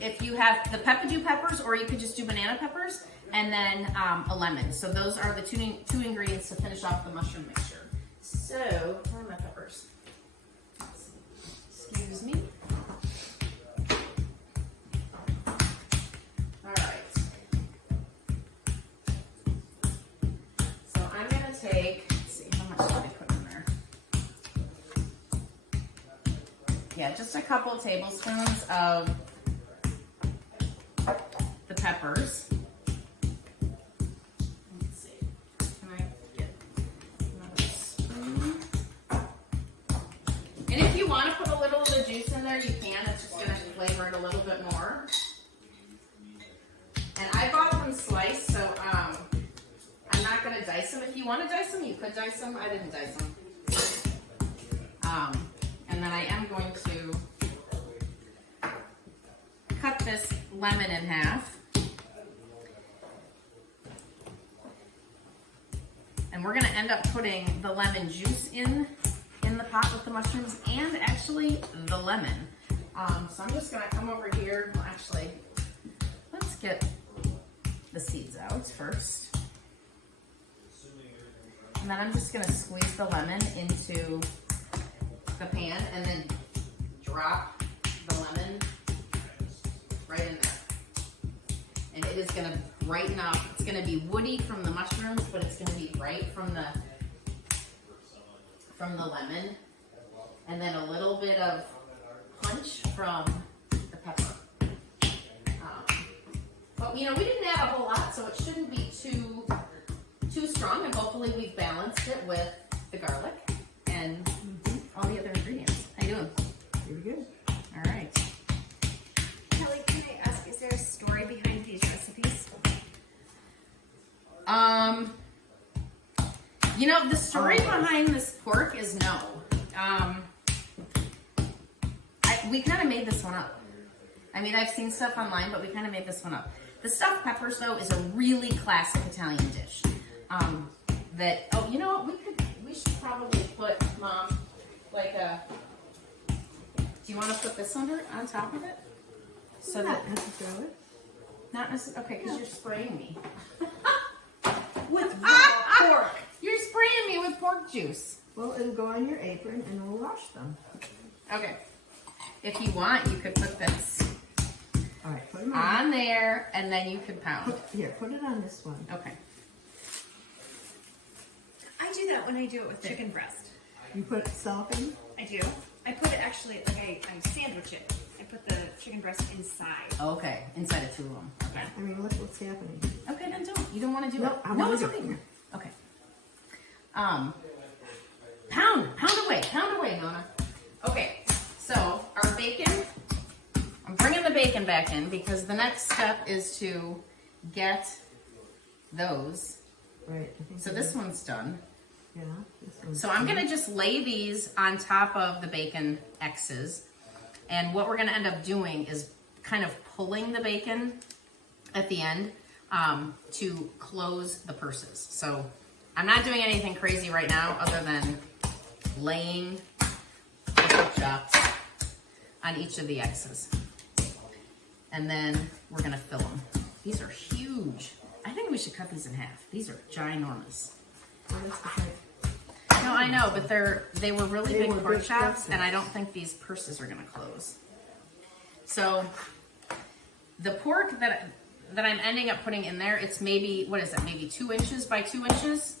if you have the peppadew peppers, or you could just do banana peppers, and then a lemon. So those are the two ingredients to finish off the mushroom mixture. So, where are my peppers? Excuse me. All right. So I'm gonna take, let's see, how much did I put in there? Yeah, just a couple tablespoons of the peppers. Let's see, can I get another spoon? And if you want to put a little of the juice in there, you can. It's just going to flavor it a little bit more. And I bought them sliced, so I'm not going to dice them. If you want to dice them, you could dice them. I didn't dice them. And then I am going to cut this lemon in half. And we're going to end up putting the lemon juice in the pot with the mushrooms and actually the lemon. So I'm just going to come over here. Well, actually, let's get the seeds out first. And then I'm just going to squeeze the lemon into the pan and then drop the lemon right in there. And it is going to brighten up. It's going to be woody from the mushrooms, but it's going to be bright from the lemon. And then a little bit of punch from the pepper. But you know, we didn't add a whole lot, so it shouldn't be too strong, and hopefully we've balanced it with the garlic and all the other ingredients. How you doing? Pretty good. All right. Kelly, can I ask, is there a story behind these recipes? You know, the story behind this pork is no. We kind of made this one up. I mean, I've seen stuff online, but we kind of made this one up. The stuffed peppers, though, is a really classic Italian dish. Oh, you know what? We should probably put, Mom, like a. Do you want to put this on top of it? So Not necessarily. Not necessarily. Okay, because you're spraying me. With raw pork. You're spraying me with pork juice. Well, it'll go on your apron and we'll wash them. Okay. If you want, you could put this All right, put them on. on there, and then you could pound. Here, put it on this one. Okay. I do that when I do it with chicken breast. You put salt in? I do. I put it actually, like I sandwich it. I put the chicken breast inside. Okay. Inside of two of them. Okay. I mean, look what's happening. Okay, then don't. You don't want to do No, it. I No, wanna it's do okay. it. Okay. Pound away, Nona. Okay. So our bacon. I'm bringing the bacon back in because the next step is to get those. Right. I think So you this did. one's done. Yeah. This one's So I'm done. gonna just lay these on top of the bacon X's. And what we're gonna end up doing is kind of pulling the bacon at the end to close the purses. So I'm not doing anything crazy right now other than laying the pork chops on each of the X's. And then we're gonna fill them. These are huge. I think we should cut these in half. These are ginormous. Well, that's the type. No, I know, but they were really They big were pork big chops, purses. and I don't think these purses are gonna close. So the pork that I'm ending up putting in there, it's maybe, what is it, maybe 2 inches by 2 inches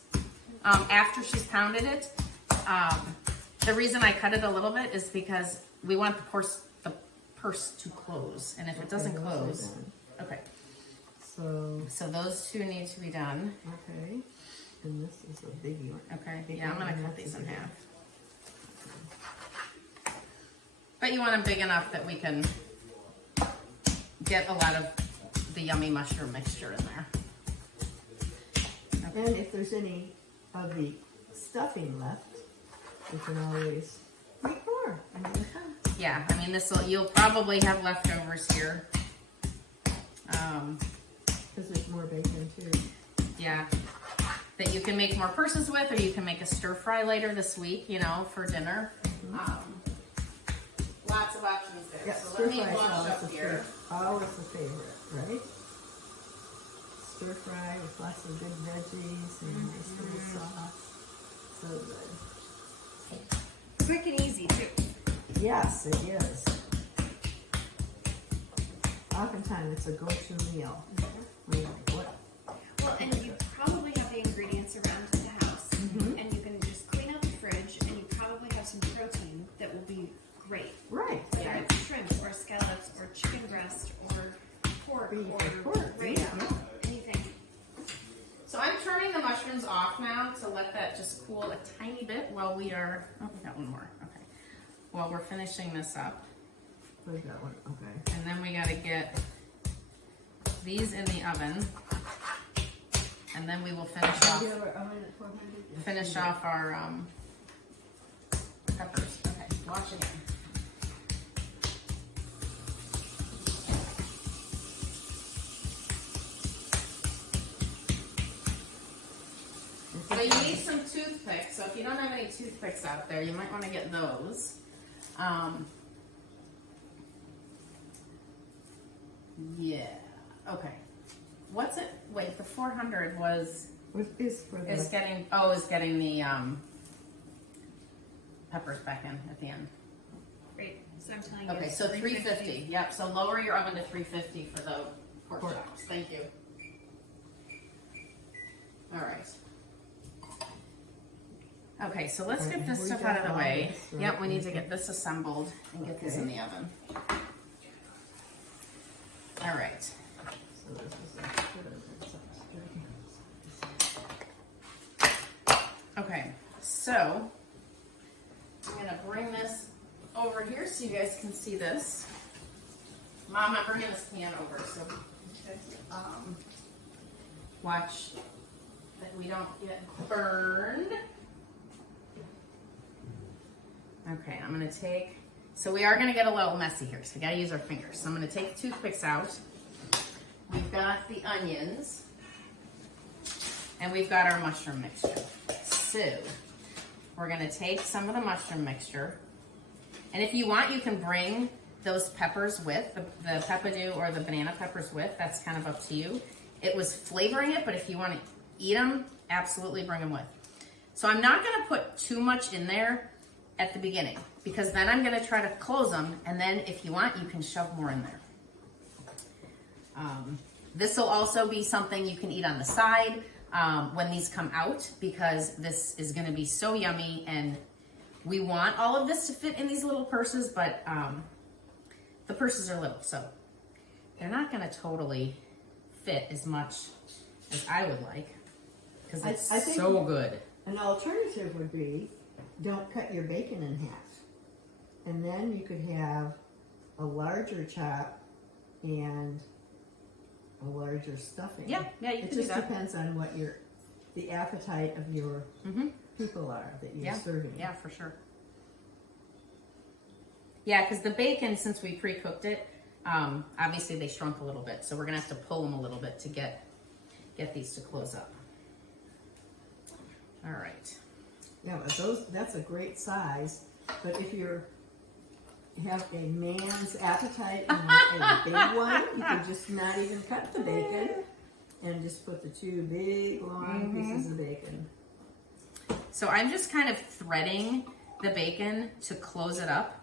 after she's pounded it. The reason I cut it a little bit is because we want the purse to close, and if it doesn't those are close, done. okay. So, those two need to be done. okay. And this is a biggie one. Okay, Big yeah, I'm one, gonna and cut that's these a in big half. one. But you want them big enough that we can get a lot of the yummy mushroom mixture in there. And if there's any of the stuffing left, you can always make more. Another time. Yeah, I mean you'll probably have leftovers here. Because there's more bacon too. Yeah, that you can make more purses with, or you can make a stir fry later this week, you know, for dinner. Lots of options there. Yeah, So stir let me fry is wash always up the here. favorite. Always the favorite, right? stir fry with lots of good veggies and nice little sauce. So good. Quick and easy too. Yes, it is. Oftentimes it's a go-to meal. When you're like, what? Well, and you probably have the ingredients around the house, and you can just clean out the fridge, and you probably have some protein that will be great. Right. Whether it's shrimp or scallops or chicken breast or pork Beef or or pork, radishes, yeah. anything. So I'm turning the mushrooms off now to let that just cool a tiny bit while we are, oh, we got one more, okay. While we're finishing this up. Where's that one? Okay. And then we gotta get these in the oven. And then we will finish off our peppers. Okay, watch again. So you need some toothpicks. So if you don't have any toothpicks out there, you might want to get those. Yeah. Okay. What's it? Wait, the 400 was Is for the is getting the peppers back in at the end. Great. So I'm telling you. Okay, it's so 350. Yep. So lower your oven to 350 for the pork chops. Thank you. All right. Okay, so let's get this stuff out of the way. Yep, we need to get this assembled and get this in the oven. All right. So this is Okay, so I'm gonna bring this over here so you guys can see this. Mom, I'm bringing this pan over so watch that we don't get burned. Okay, I'm gonna take, so we are gonna get a little messy here, so we gotta use our fingers. So I'm gonna take the toothpicks out. We've got the onions, and we've got our mushroom mixture. So we're gonna take some of the mushroom mixture, and if you want, you can bring those peppers with, the peppadew or the banana peppers with, that's kind of up to you. It was flavoring it, but if you wanna eat them, absolutely bring them with. So I'm not gonna put too much in there at the beginning, because then I'm gonna try to close them, and then if you want, you can shove more in there. This will also be something you can eat on the side when these come out, because this is gonna be so yummy, and we want all of this to fit in these little purses, but the purses are little, so they're not gonna totally fit as much as I would like, because it's I think so good. An alternative would be, don't cut your bacon in half. And then you could have a larger chop and a larger stuffing. Yeah, you it can do just that. depends on what the appetite of your people are that you're serving. Yeah, for sure. Yeah, because the bacon, since we pre-cooked it, obviously they shrunk a little bit, so we're gonna have to pull them a little bit to get these to close up. All right. Yeah, but that's a great size. But if you have a man's appetite and a big one, you can just not even cut the bacon and just put the two big long pieces of bacon. So I'm just kind of threading the bacon to close it up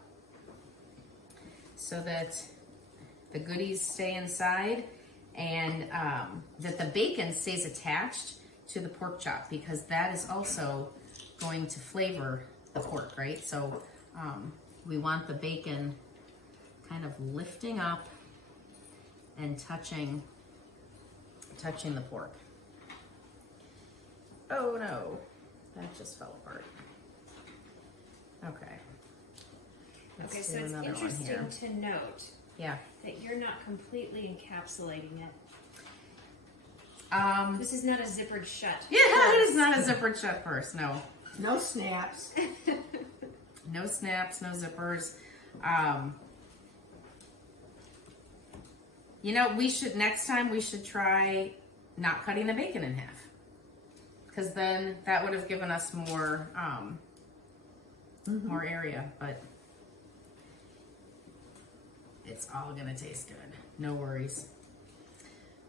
so that the goodies stay inside, and that the bacon stays attached to the pork chop, because that is also going to flavor the pork, right? So we want the bacon kind of lifting up and touching the pork. Oh no, that just fell apart. Okay. Let's Okay, do so it's another one interesting here. to note Yeah. that you're not completely encapsulating it. Um, This is not a zippered shut. yeah, it is not a zippered shut purse, no. No snaps. No snaps, no zippers. You know, next time we should try not cutting the bacon in half, because then that would have given us more, more area, but it's all gonna taste good. No worries.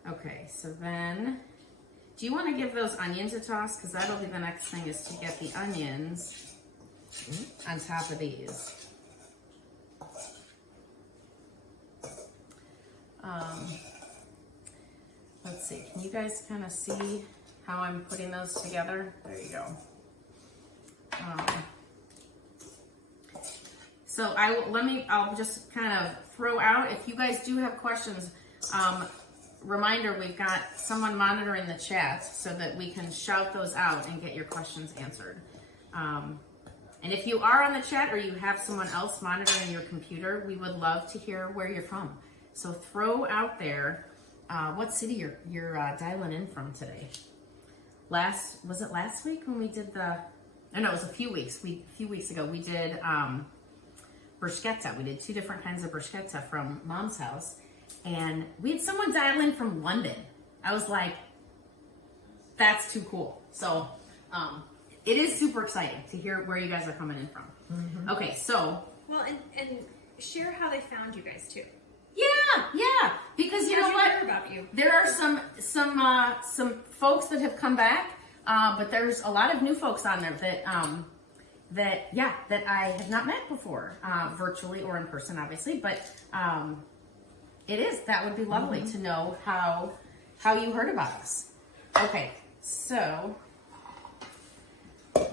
Okay, so then, do you want to give those onions a toss? Because that'll be the next thing, is to get the onions on top of these. Let's see, can you guys kind of see how I'm putting those together? There you go. So I'll just kind of throw out, if you guys do have questions, reminder, we've got someone monitoring the chat so that we can shout those out and get your questions answered. And if you are on the chat or you have someone else monitoring your computer, we would love to hear where you're from. So throw out there what city you're dialing in from today. Was it last week when we did no, it was a few weeks ago. We did bruschetta. We did 2 different kinds of bruschetta from Mom's house. And we had someone dial in from London. I was like, that's too cool. So it is super exciting to hear where you guys are coming in from. Mm-hmm. Okay, so. Well, and share how they found you guys too. Yeah, because you know what? About you. There are some folks that have come back, but there's a lot of new folks on there that I have not met before, virtually or in person, obviously. But that would be lovely to know how you heard about us. Okay, so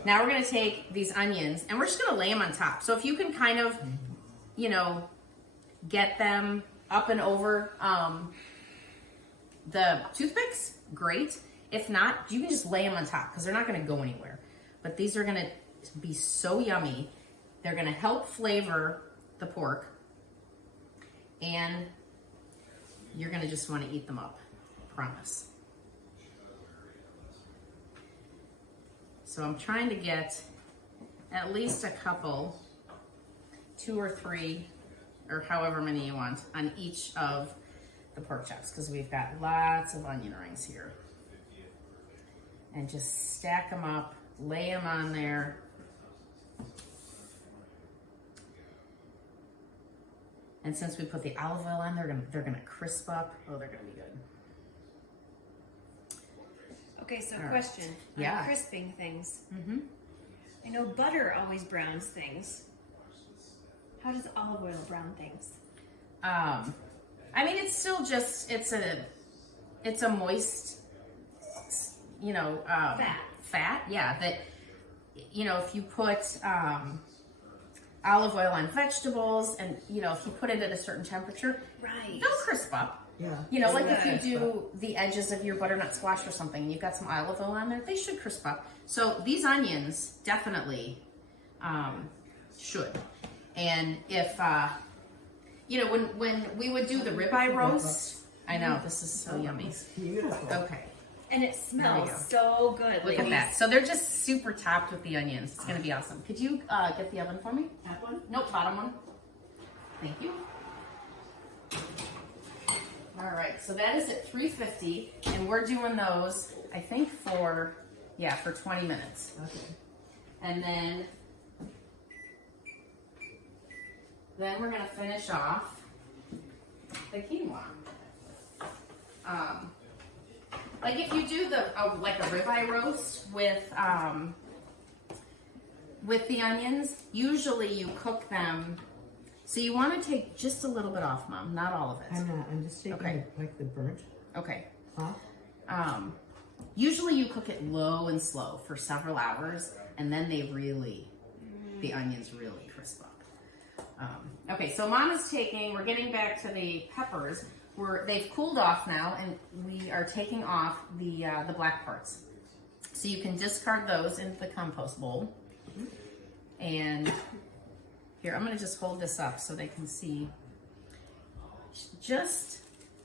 now we're gonna take these onions and we're just gonna lay them on top. So if you can kind of, get them up and over the toothpicks, great. If not, you can just lay them on top because they're not going to go anywhere. But these are going to be so yummy. They're going to help flavor the pork. And you're going to just want to eat them up. I promise. So I'm trying to get at least a couple, 2 or 3, or however many you want, on each of the pork chops, because we've got lots of onion rings here. And just stack them up, lay them on there. And since we put the olive oil on, they're gonna crisp up. Oh, they're gonna be good. Okay, so All question. Right. Yeah. On crisping things. Mm-hmm. I know butter always browns things. How does olive oil brown things? I mean, it's still just, it's a moist, fat. Yeah. That, if you put, olive oil on vegetables and, if you put it at a certain temperature, right, they'll crisp up. Yeah. Like if you do the edges of your butternut squash or something and you've got some olive oil on there, they should crisp up. So these onions definitely, should. And if, when we would do the ribeye roast, I know, this is so yummy. It's beautiful. Okay. And it smells so good. Look at that. So they're just super topped with the onions. It's going to be awesome. Could you get the oven for me? That one? Nope, bottom one. Thank you. All right, so that is at 350, and we're doing those, I think, for 20 minutes. Okay. And then we're going to finish off the quinoa. Like if you do like a ribeye roast with the onions, usually you cook them. So you want to take just a little bit off, Mom, not all of it. I'm not. I'm just taking like the burnt Okay. off. Usually you cook it low and slow for several hours, and then the onions really crisp up. Okay, so Mom is we're getting back to the peppers. They've cooled off now, and we are taking off the black parts. So you can discard those into the compost bowl. And here, I'm gonna just hold this up so they can see just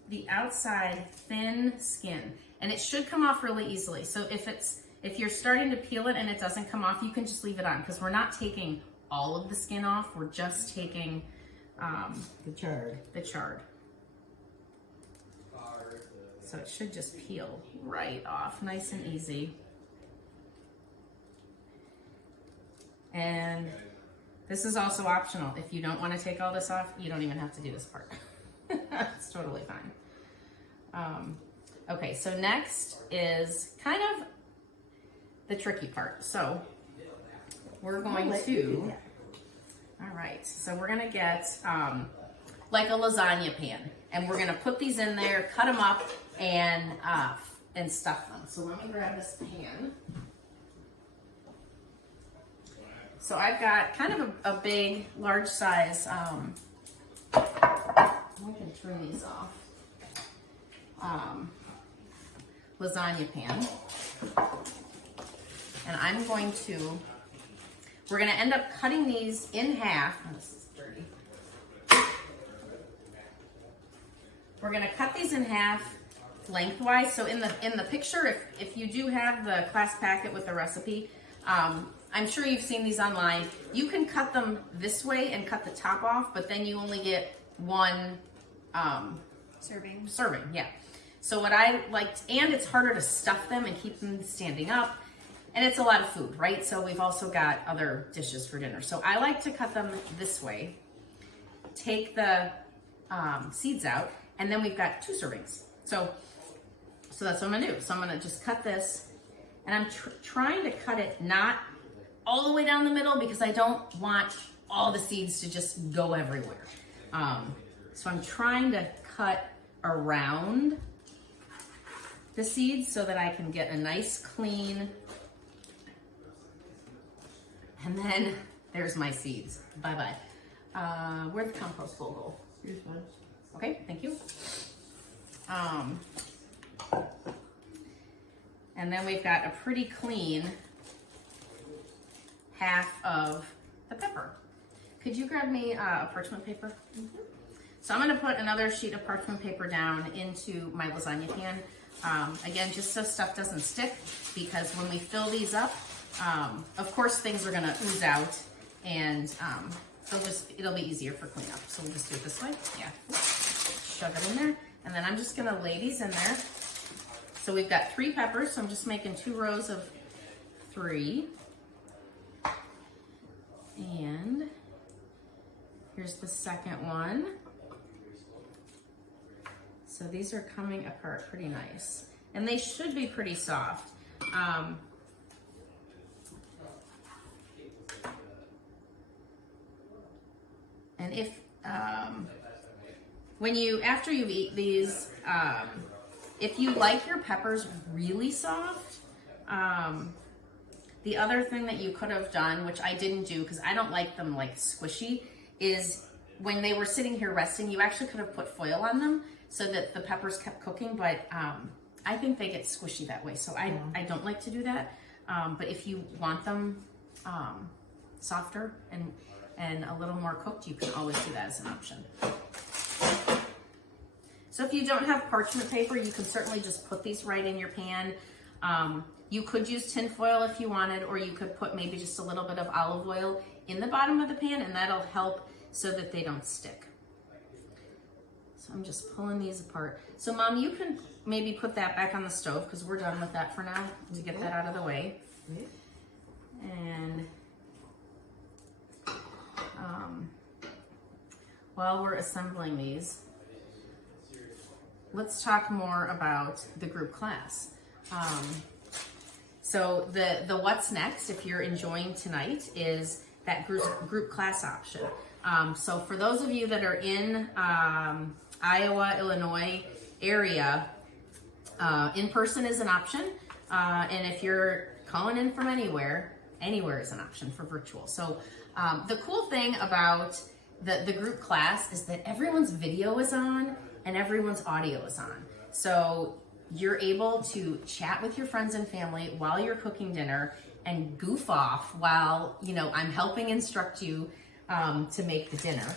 the outside thin skin. And it should come off really easily. So if you're starting to peel it and it doesn't come off, you can just leave it on, because we're not taking all of the skin off. We're just taking The chard. So it should just peel right off, nice and easy. And this is also optional. If you don't want to take all this off, you don't even have to do this part. It's totally fine. Okay, so next is kind of the tricky part. So we're going to, all right, so we're gonna get like a lasagna pan, and we're gonna put these in there, cut them up, and stuff them. So let me grab this pan. So I've got kind of a big, large size, I can turn these off, lasagna pan. And I'm going to, we're gonna end up cutting these in half. Oh, this is dirty. We're gonna cut these in half lengthwise. So in the picture, if you do have the class packet with the recipe, I'm sure you've seen these online. You can cut them this way and cut the top off, but then you only get one serving, yeah. So what I liked, and it's harder to stuff them and keep them standing up, and it's a lot of food, right? So we've also got other dishes for dinner. So I like to cut them this way, take the seeds out, and then we've got 2 servings. So that's what I'm gonna do. So I'm gonna just cut this, and I'm trying to cut it not all the way down the middle because I don't want all the seeds to just go everywhere. So I'm trying to cut around the seeds so that I can get a nice clean, and then there's my seeds. Bye-bye. Where'd the compost bowl go? Here's one. Okay, thank you. And then we've got a pretty clean half of the pepper. Could you grab me a parchment paper? Mm-hmm. So I'm gonna put another sheet of parchment paper down into my lasagna pan. Again, just so stuff doesn't stick, because when we fill these up, of course things are gonna ooze out, and it'll be easier for cleanup. So we'll just do it this way, yeah. Shove it in there, and then I'm just gonna lay these in there. So we've got 3 peppers, so I'm just making 2 rows of 3. And here's the second one. So these are coming apart pretty nice. And they should be pretty soft. And if, after you eat these, if you like your peppers really soft, the other thing that you could have done, which I didn't do because I don't like them like squishy, is when they were sitting here resting, you actually could have put foil on them so that the peppers kept cooking, but I think they get squishy that way, so I don't like to do that. But if you want them softer and a little more cooked, you can always do that as an option. So if you don't have parchment paper, you can certainly just put these right in your pan. You could use tin foil if you wanted, or you could put maybe just a little bit of olive oil in the bottom of the pan, and that'll help so that they don't stick. So I'm just pulling these apart. So Mom, you can maybe put that back on the stove because we're done with that for now, to get that out of the way. And while we're assembling these, let's talk more about the group class. So the what's next, if you're enjoying tonight, is that group class option. So for those of you that are in Iowa, Illinois area, in person is an option. And if you're calling in from anywhere is an option for virtual. So the cool thing about the group class is that everyone's video is on and everyone's audio is on. So you're able to chat with your friends and family while you're cooking dinner and goof off while, I'm helping instruct you to make the dinner.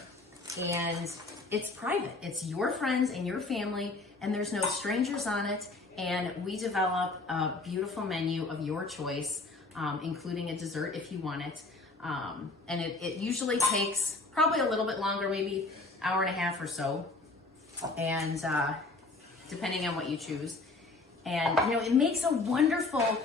And it's private. It's your friends and your family, and there's no strangers on it. And we develop a beautiful menu of your choice, including a dessert if you want it. And it usually takes probably a little bit longer, maybe hour and a half or so. And depending on what you choose. And, it makes a wonderful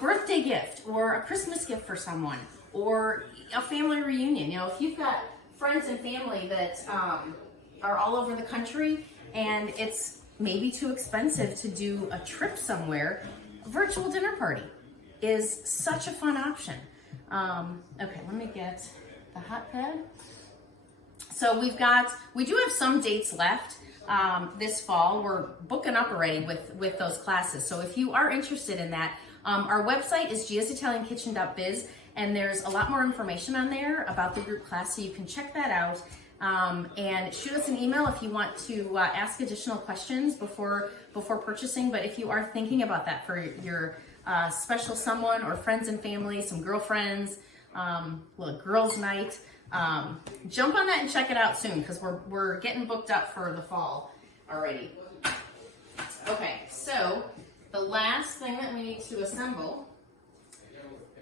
birthday gift or a Christmas gift for someone or a family reunion. If you've got friends and family that are all over the country and it's, maybe too expensive to do a trip somewhere, a virtual dinner party is such a fun option. Okay, let me get the hot pad. So we do have some dates left this fall. We're booking up already with those classes. So if you are interested in that, our website is giasitaliankitchen.biz, and there's a lot more information on there about the group class, so you can check that out. And shoot us an email if you want to ask additional questions before purchasing. But if you are thinking about that for your special someone or friends and family, some girlfriends, little girls' night, jump on that and check it out soon, because we're getting booked up for the fall already. Okay, so the last thing that we need to assemble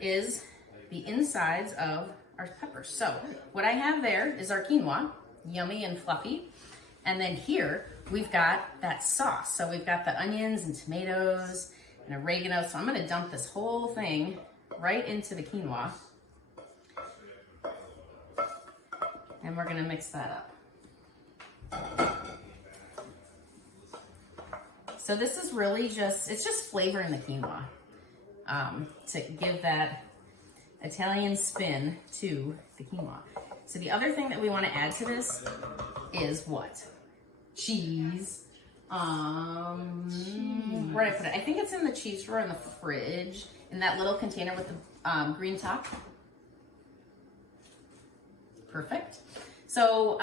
is the insides of our peppers. So what I have there is our quinoa, yummy and fluffy. And then here we've got that sauce. So we've got the onions and tomatoes and oregano. So I'm gonna dump this whole thing right into the quinoa. And we're gonna mix that up. So this is really it's just flavoring the quinoa to give that Italian spin to the quinoa. So the other thing that we want to add to this is what? Cheese. Where did I put it? I think it's in the cheese drawer in the fridge, in that little container with the green top. Perfect. So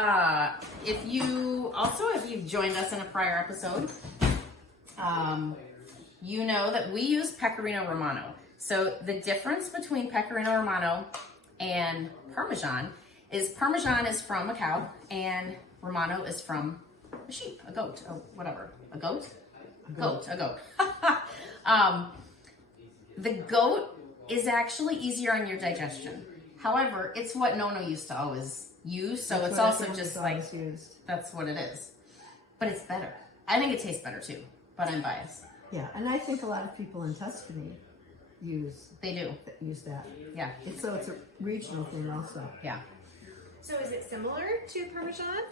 if you've joined us in a prior episode, you know that we use Pecorino Romano. So the difference between Pecorino Romano and Parmesan is Parmesan is from a cow and Romano is from a sheep, a goat, whatever. A goat? A goat. The goat is actually easier on your digestion. However, it's what Nono used to always use, so it's also just like, that's what it is. But it's better. I think it tastes better too, but I'm biased. Yeah, and I think a lot of people in Tuscany use that. Yeah. It's a regional thing also. Yeah. So is it similar to Parmesan?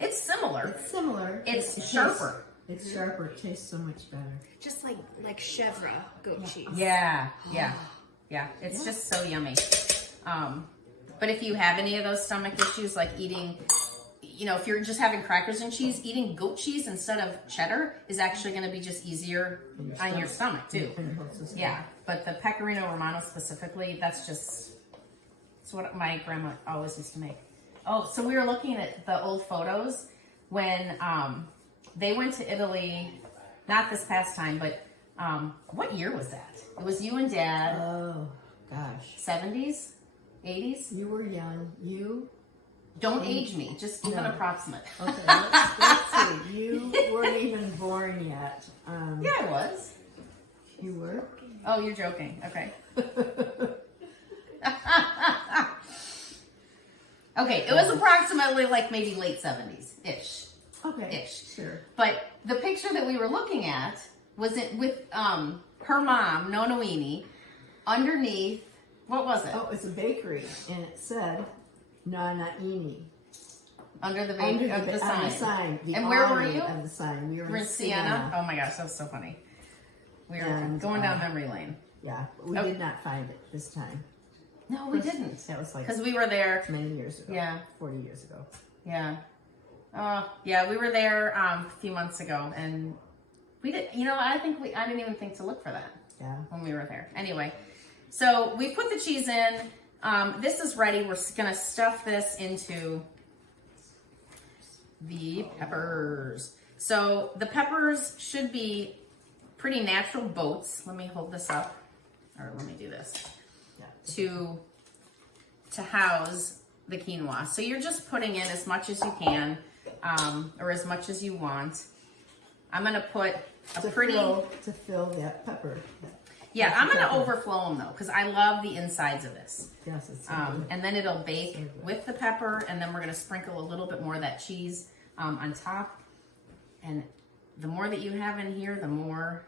It's similar. It's similar. It's sharper. It's sharper. It tastes so much better. Just like chèvre goat cheese. Yeah. It's just so yummy. But if you have any of those stomach issues, like eating, if you're just having crackers and cheese, eating goat cheese instead of cheddar is actually going to be just easier on your stomach too. Yeah, but the Pecorino Romano specifically, it's what my grandma always used to make. Oh, so we were looking at the old photos when they went to Italy, not this past time, but what year was that? It was you and Dad. Oh, gosh. 70s? 80s? You were young. Don't age me, just give an approximate. Okay, let's see. You weren't even born yet. Yeah, I was. You were? Oh, you're joking. Okay. Okay, it was approximately maybe late 70s-ish. Okay, Ish. sure. But the picture that we were looking at was with her mom, Nonoini, underneath, what was it? Oh, it's a bakery, and it said Nanaini. Under the On sign. the sign. The And where were awning you? Of the sign. We were We're in Siena. Oh my gosh, that's so funny. We were going down memory lane. Yeah, but we did not find it this time. No, we didn't. That was because we were there many years ago. Yeah. 40 years ago. Yeah. Yeah, we were there a few months ago, and we did. I didn't even think to look for that. Yeah. When we were there. Anyway, so we put the cheese in. This is ready. We're gonna stuff this into the peppers. So the peppers should be pretty natural boats. Let me hold this up, or let me do this. Yeah. To house the quinoa. So you're just putting in as much as you can, or as much as you want. I'm gonna put to fill that pepper. Yeah, I'm gonna overflow them though, because I love the insides of this. Yes, it's so good. And then it'll bake with the pepper, and then we're gonna sprinkle a little bit more of that cheese on top. And the more that you have in here, the more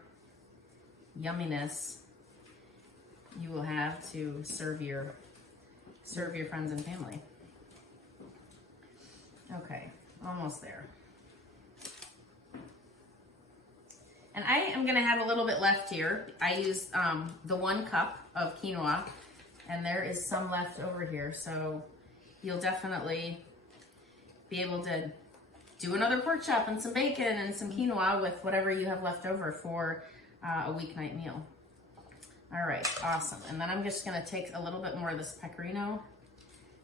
yumminess you will have to serve your friends and family. Okay, almost there. And I am gonna have a little bit left here. I used the 1 cup of quinoa, and there is some left over here. So you'll definitely be able to do another pork chop and some bacon and some quinoa with whatever you have left over for a weeknight meal. All right, awesome. And then I'm just gonna take a little bit more of this pecorino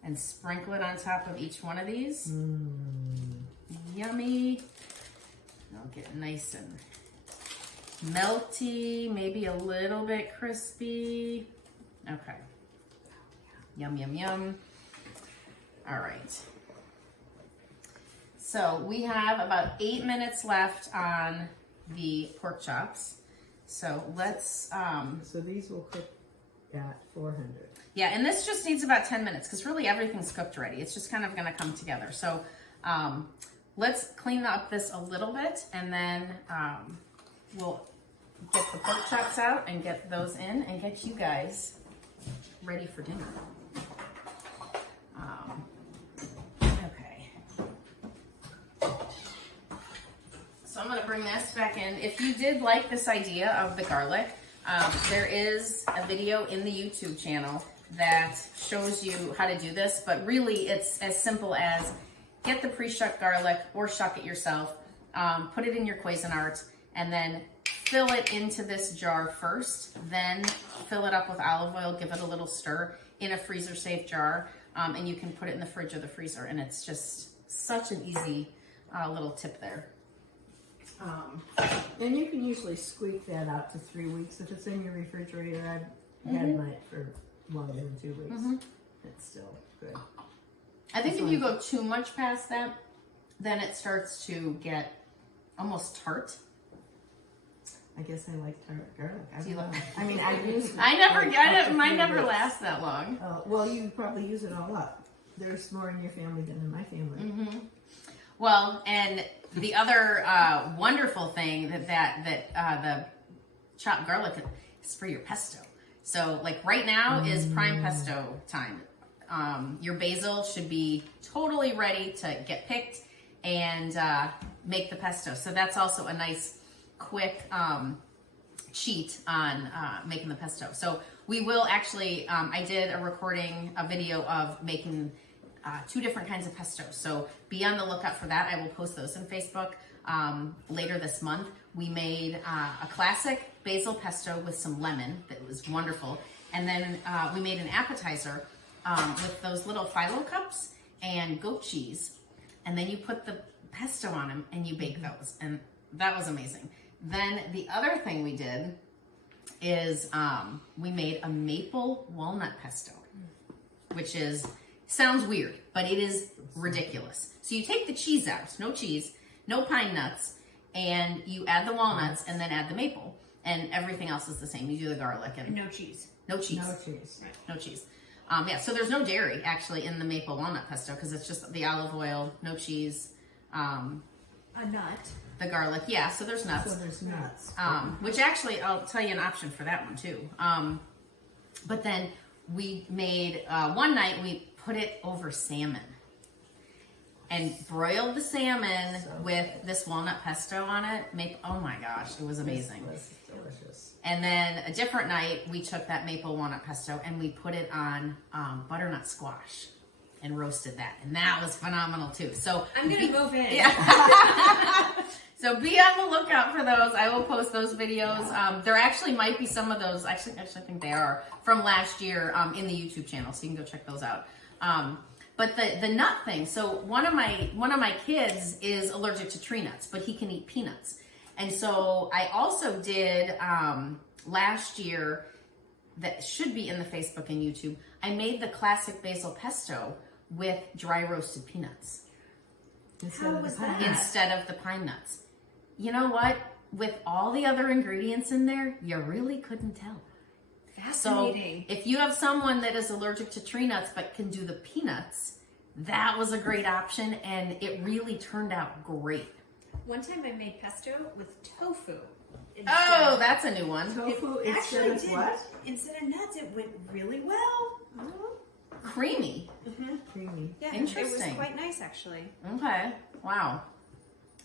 and sprinkle it on top of each one of these. Yummy. It'll get nice and melty, maybe a little bit crispy. Okay. Yum, yum, yum. All right. So we have about 8 minutes left on the pork chops. So let's... So these will cook at 400. Yeah, and this just needs about 10 minutes because really everything's cooked already. It's just kind of going to come together. So let's clean up this a little bit, and then we'll get the pork chops out and get those in and get you guys ready for dinner. Okay. So I'm going to bring this back in. If you did like this idea of the garlic, there is a video in the YouTube channel that shows you how to do this, but really it's as simple as get the pre-shucked garlic or shuck it yourself, put it in your Cuisinart, and then fill it into this jar first, then fill it up with olive oil, give it a little stir in a freezer-safe jar, and you can put it in the fridge or the freezer, and it's just such an easy little tip there. And you can usually squeak that out to 3 weeks. If it's in your refrigerator, I've had mine for longer than 2 weeks. It's still good. I think if you go too much past that, then it starts to get almost tart. I guess I like tart garlic. Do you like- I mean, I use it. I never like get up it. to Mine 3 never weeks. lasts that long. Well, you probably use it all up. There's more in your family than in my family. Well, and the other wonderful thing that the chopped garlic is for your pesto. So, like right now is prime pesto time. Your basil should be totally ready to get picked and make the pesto. So that's also a nice, quick cheat on making the pesto. So we will actually, I did a video of making 2 different kinds of pesto. So be on the lookout for that. I will post those on Facebook later this month. We made a classic basil pesto with some lemon that was wonderful. And then we made an appetizer with those little phyllo cups and goat cheese. And then you put the pesto on them and you bake those. And that was amazing. Then the other thing we did is we made a maple walnut pesto, which sounds weird, but it is ridiculous. So you take the cheese out, no cheese, no pine nuts, and you add the walnuts and then add the maple, and everything else is the same. You do the garlic and No cheese. no cheese. No cheese. Right. No cheese. Yeah, so there's no dairy actually in the maple walnut pesto because it's just the olive oil, no cheese, A nut. the garlic. Yeah, so there's nuts. So there's nuts. Which actually, I'll tell you an option for that one too. But then we made, one night we put it over salmon and broiled the salmon with this walnut pesto on it. Oh my gosh, it was amazing. This was delicious. And then a different night, we took that maple walnut pesto and we put it on butternut squash and roasted that. And that was phenomenal too. So I'm going to move in. Yeah. So be on the lookout for those. I will post those videos. There actually might be some of those, actually I think they are, from last year in the YouTube channel. So you can go check those out. But the nut thing, so one of my kids is allergic to tree nuts, but he can eat peanuts. And so I also did last year, that should be in the Facebook and YouTube, I made the classic basil pesto with dry roasted peanuts. How was that? Instead of the pine nuts. You know what? With all the other ingredients in there, you really couldn't tell. So Fascinating. if you have someone that is allergic to tree nuts but can do the peanuts, that was a great option and it really turned out great. One time I made pesto with tofu. Oh, that's a new one. Tofu It instead actually of did. what? Instead of nuts, it went really well. Creamy. Creamy. Yeah, Interesting. It was quite nice, actually. Okay. Wow.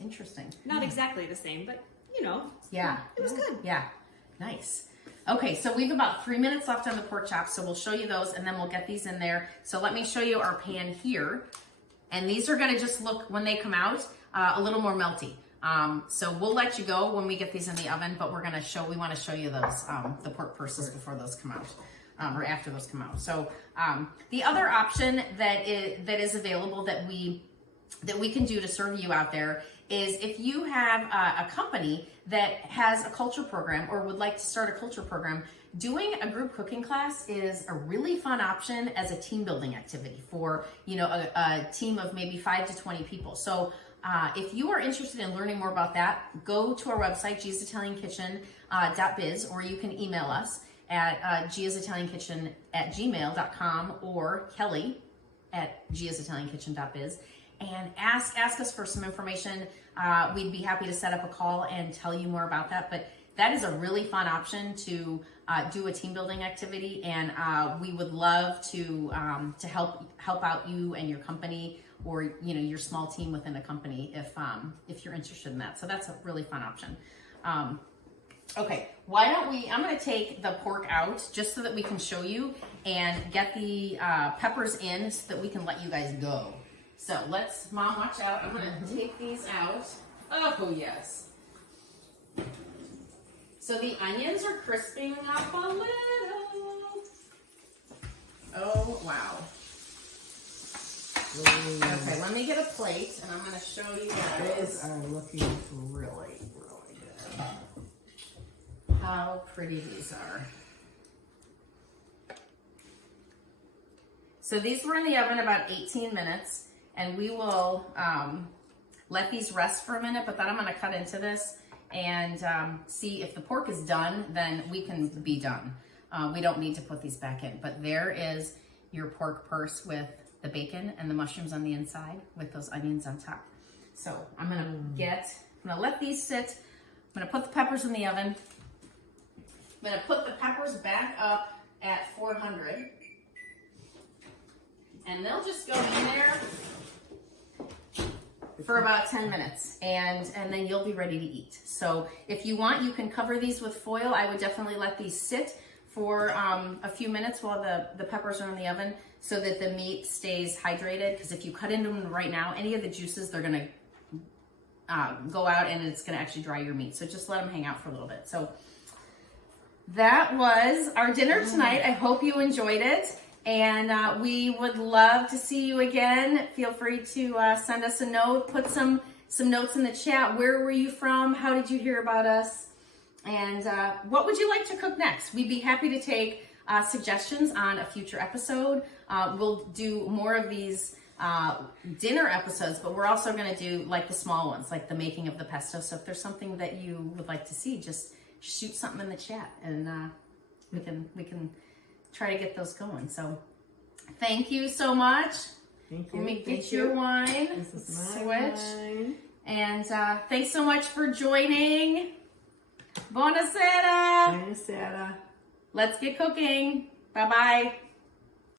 Interesting. Not exactly the same, but you know, Yeah. it was good. Yeah. Nice. Okay, so we have about 3 minutes left on the pork chops, so we'll show you those and then we'll get these in there. So let me show you our pan here. And these are gonna just look, when they come out, a little more melty. So we'll let you go when we get these in the oven, but we wanna show you those, the pork purses before those come out. Or after those come out. So the other option that is available that we can do to serve you out there is if you have a company that has a culture program or would like to start a culture program, doing a group cooking class is a really fun option as a team building activity for, you know, a team of maybe 5 to 20 people. So if you are interested in learning more about that, go to our website, giasitaliankitchen.biz, or you can email us at giasitaliankitchen@gmail.com or kelly@giasitaliankitchen.biz and ask us for some information. We'd be happy to set up a call and tell you more about that. But that is a really fun option to do a team building activity, and we would love to help out you and your company, or you know, your small team within a company if you're interested in that. So that's a really fun option. Okay, why don't I'm gonna take the pork out just so that we can show you and get the peppers in so that we can let you guys go. So Mom, watch out. I'm gonna take these out. Oh, yes. So the onions are crisping up a little. Oh, wow. Okay, let me get a plate and I'm gonna show you guys. These are looking really, really good. How pretty these are. So these were in the oven about 18 minutes, and we will let these rest for a minute, but then I'm gonna cut into this and see if the pork is done, then we can be done. We don't need to put these back in, but there is your pork purse with the bacon and the mushrooms on the inside with those onions on top. So I'm gonna let these sit. I'm gonna put the peppers in the oven. I'm gonna put the peppers back up at 400, and they'll just go in there for about 10 minutes, and then you'll be ready to eat. So if you want, you can cover these with foil. I would definitely let these sit for a few minutes while the peppers are in the oven so that the meat stays hydrated, because if you cut into them right now, any of the juices, they're gonna go out and it's gonna actually dry your meat. So just let them hang out for a little bit. So that was our dinner tonight. I hope you enjoyed it, and we would love to see you again. Feel free to send us a note, put some notes in the chat. Where were you from? How did you hear about us? And what would you like to cook next? We'd be happy to take suggestions on a future episode. We'll do more of these dinner episodes, but we're also going to do like the small ones, like the making of the pesto. So if there's something that you would like to see, just shoot something in the chat, and we can try to get those going. So thank you so much. Thank you. Let me get your wine. This is my Switch. wine. And thanks so much for joining. Buonasera. Buonasera. Let's get cooking. Bye-bye.